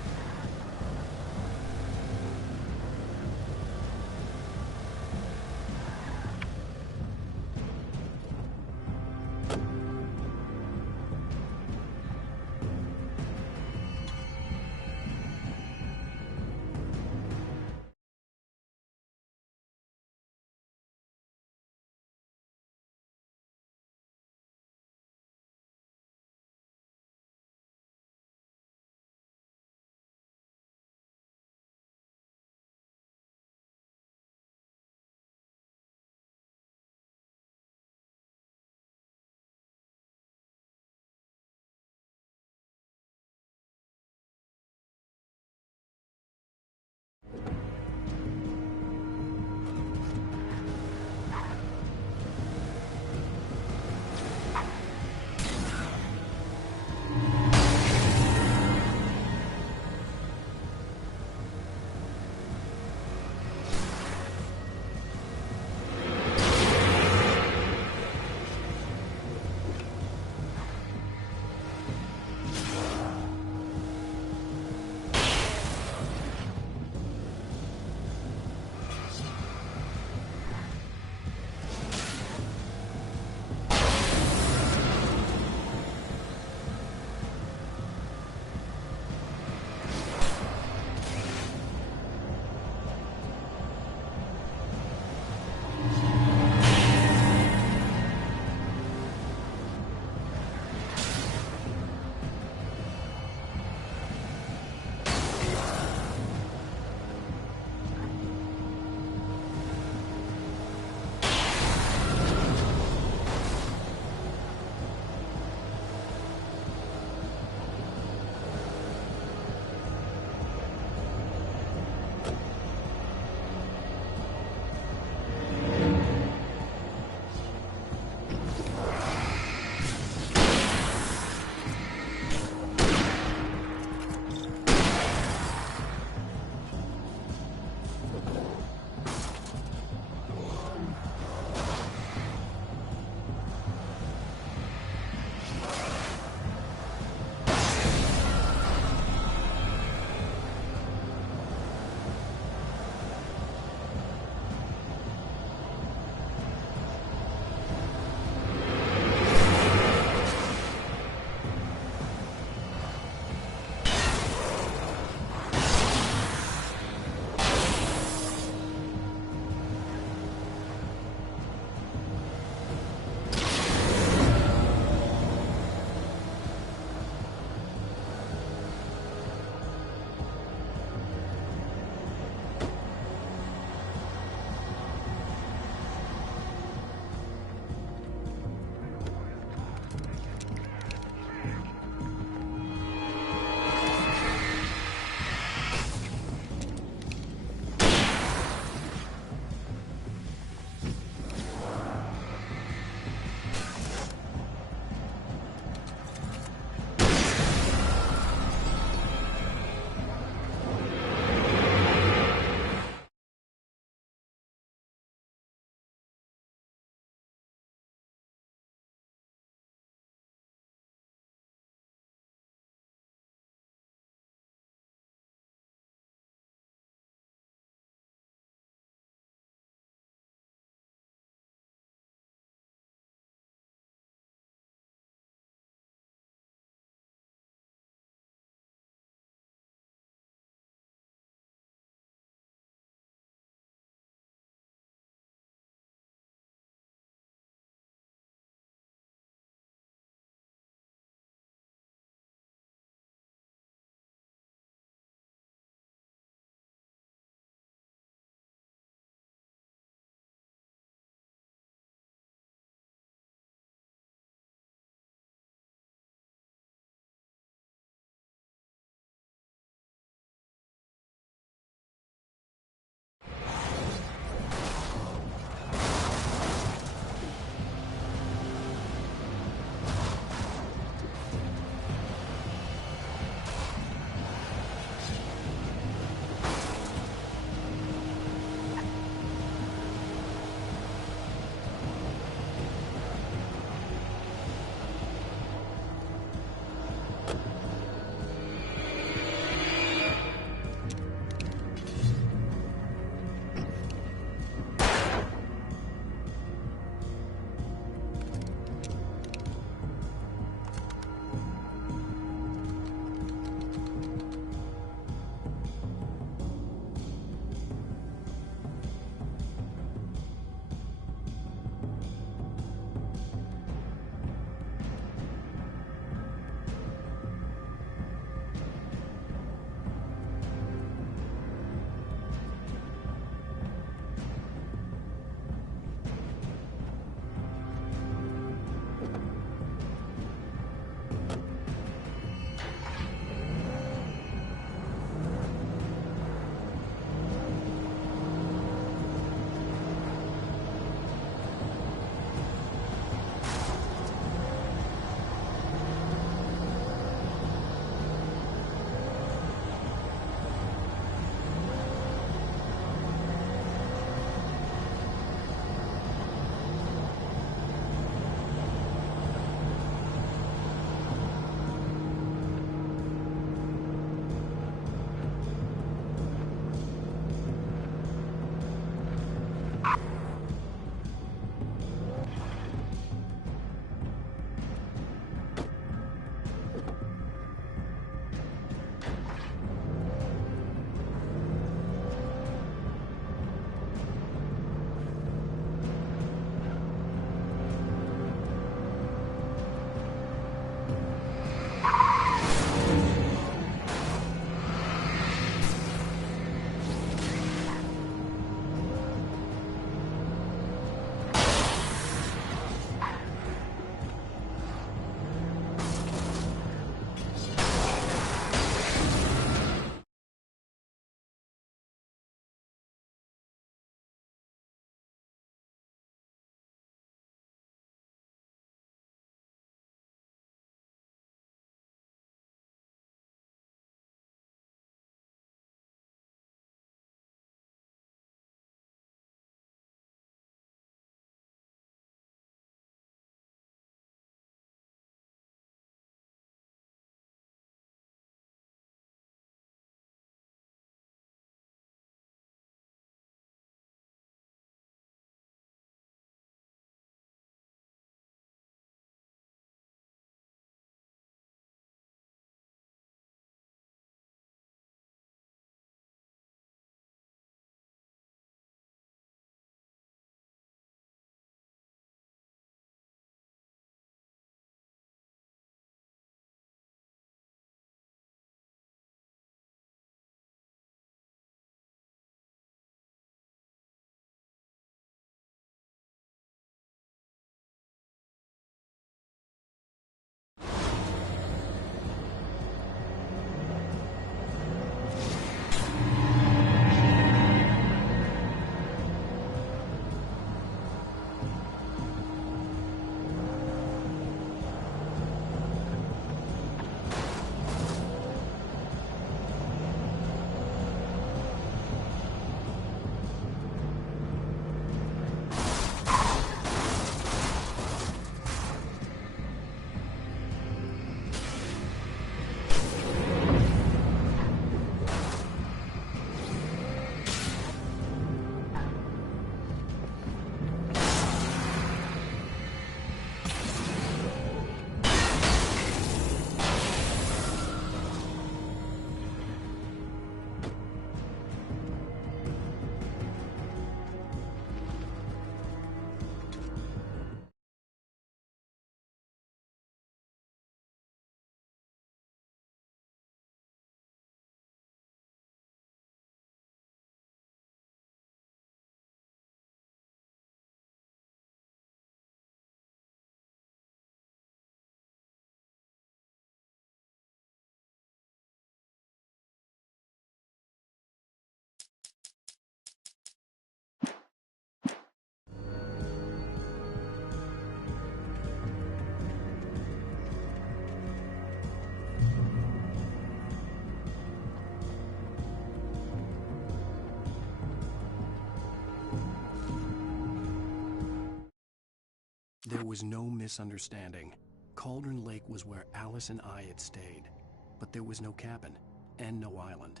There was no misunderstanding. Cauldron Lake was where Alice and I had stayed, but there was no cabin and no island.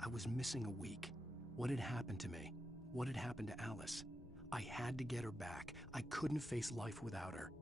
I was missing a week. What had happened to me? What had happened to Alice? I had to get her back. I couldn't face life without her.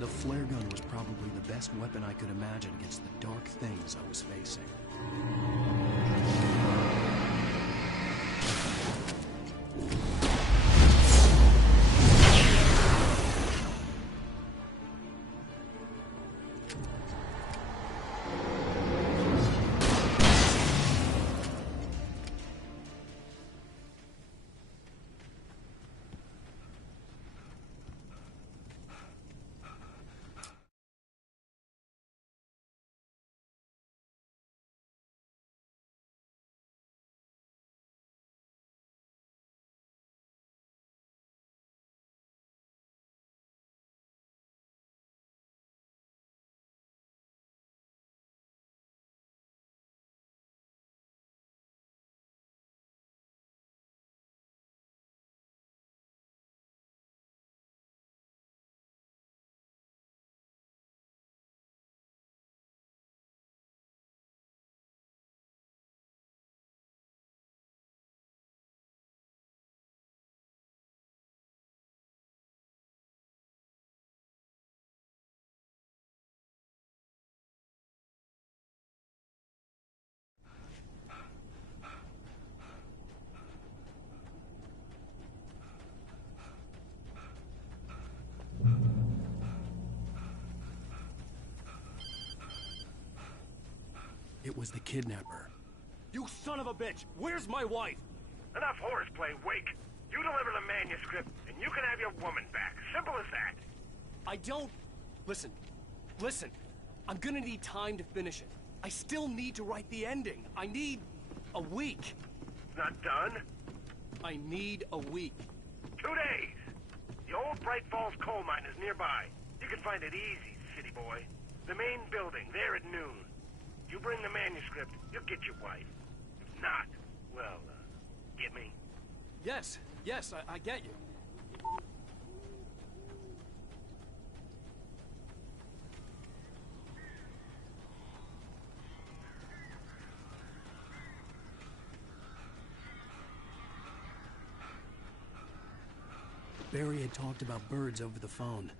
The flare gun was probably the best weapon I could imagine against the dark things I was facing. It was the kidnapper. You son of a bitch! Where's my wife? Enough horseplay, Wake. You deliver the manuscript, and you can have your woman back. Simple as that. I don't... Listen. I'm gonna need time to finish it. I still need to write the ending. I need a week. Not done? I need a week. 2 days. The old Bright Falls coal mine is nearby. You can find it easy, city boy. The main building, there at noon. You bring the manuscript, you'll get your wife. If not, well, get me? Yes, I get you. Barry had talked about birds over the phone.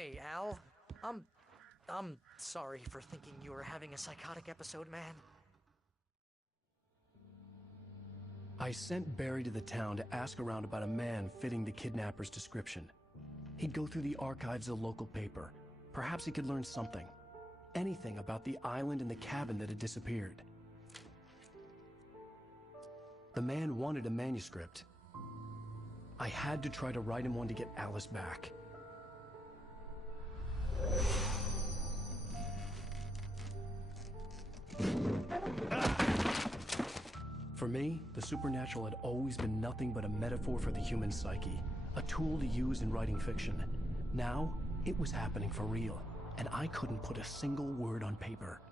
Hey, Al. I'm sorry for thinking you were having a psychotic episode, man. I sent Barry to the town to ask around about a man fitting the kidnapper's description. He'd go through the archives of the local paper. Perhaps he could learn something. Anything about the island and the cabin that had disappeared. The man wanted a manuscript. I had to try to write him one to get Alice back. For me, the supernatural had always been nothing but a metaphor for the human psyche, a tool to use in writing fiction. Now, it was happening for real, and I couldn't put a single word on paper.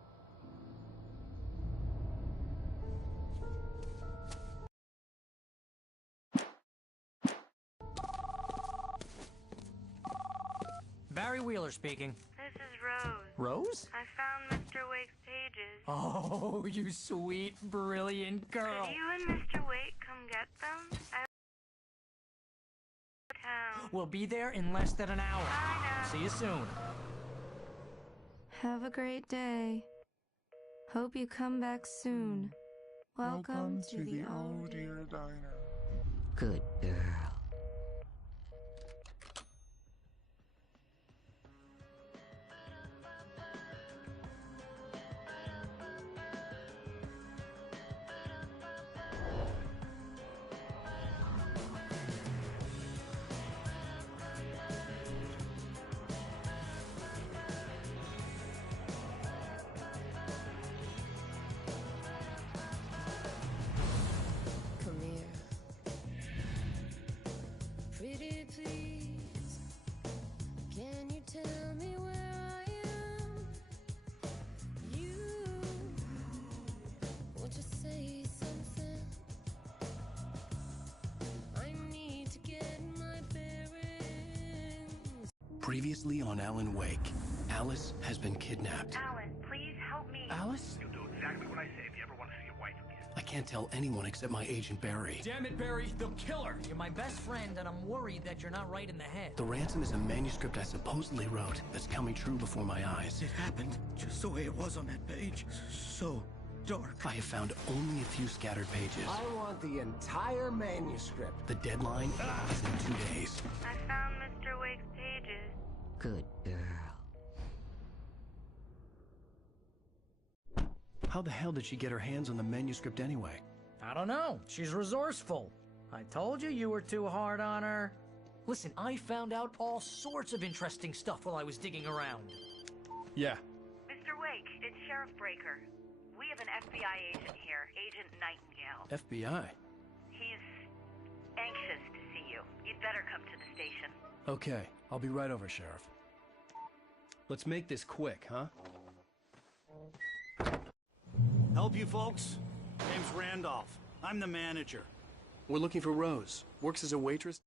Barry Wheeler speaking. This is Rose. Rose? I found Mr. Wake's pages. Oh, you sweet, brilliant girl. Could you and Mr. Wake come get them? I town. We'll be there in less than an hour. Bye now. See you soon. Have a great day. Hope you come back soon. Welcome to the old dear diner. Good girl. Come here. Pretty please, can you tell me where I am? You, won't you say something? I need to get my bearings. Previously on Alan Wake, Alice has been kidnapped. Alan, please help me. Alice? You'll do exactly what I say if you ever want to see your wife again. I can't tell anyone except my agent Barry. Damn it, Barry, they'll kill her. You're my best friend, and I'm worried that you're not right in the head. The ransom is a manuscript I supposedly wrote that's coming true before my eyes. It happened just the way it was on that page. So dark. I have found only a few scattered pages. I want the entire manuscript. The deadline is in 2 days. I found Mr. Wake's pages. Good girl. How the hell did she get her hands on the manuscript anyway? I don't know. She's resourceful. I told you were too hard on her. Listen, I found out all sorts of interesting stuff while I was digging around. Yeah. Mr. Wake, it's Sheriff Breaker. We have an FBI agent here, Agent Nightingale. FBI? He's anxious to see you. You'd better come to the station. Okay, I'll be right over, Sheriff. Let's make this quick, huh? Help you folks? Name's Randolph. I'm the manager. We're looking for Rose. Works as a waitress.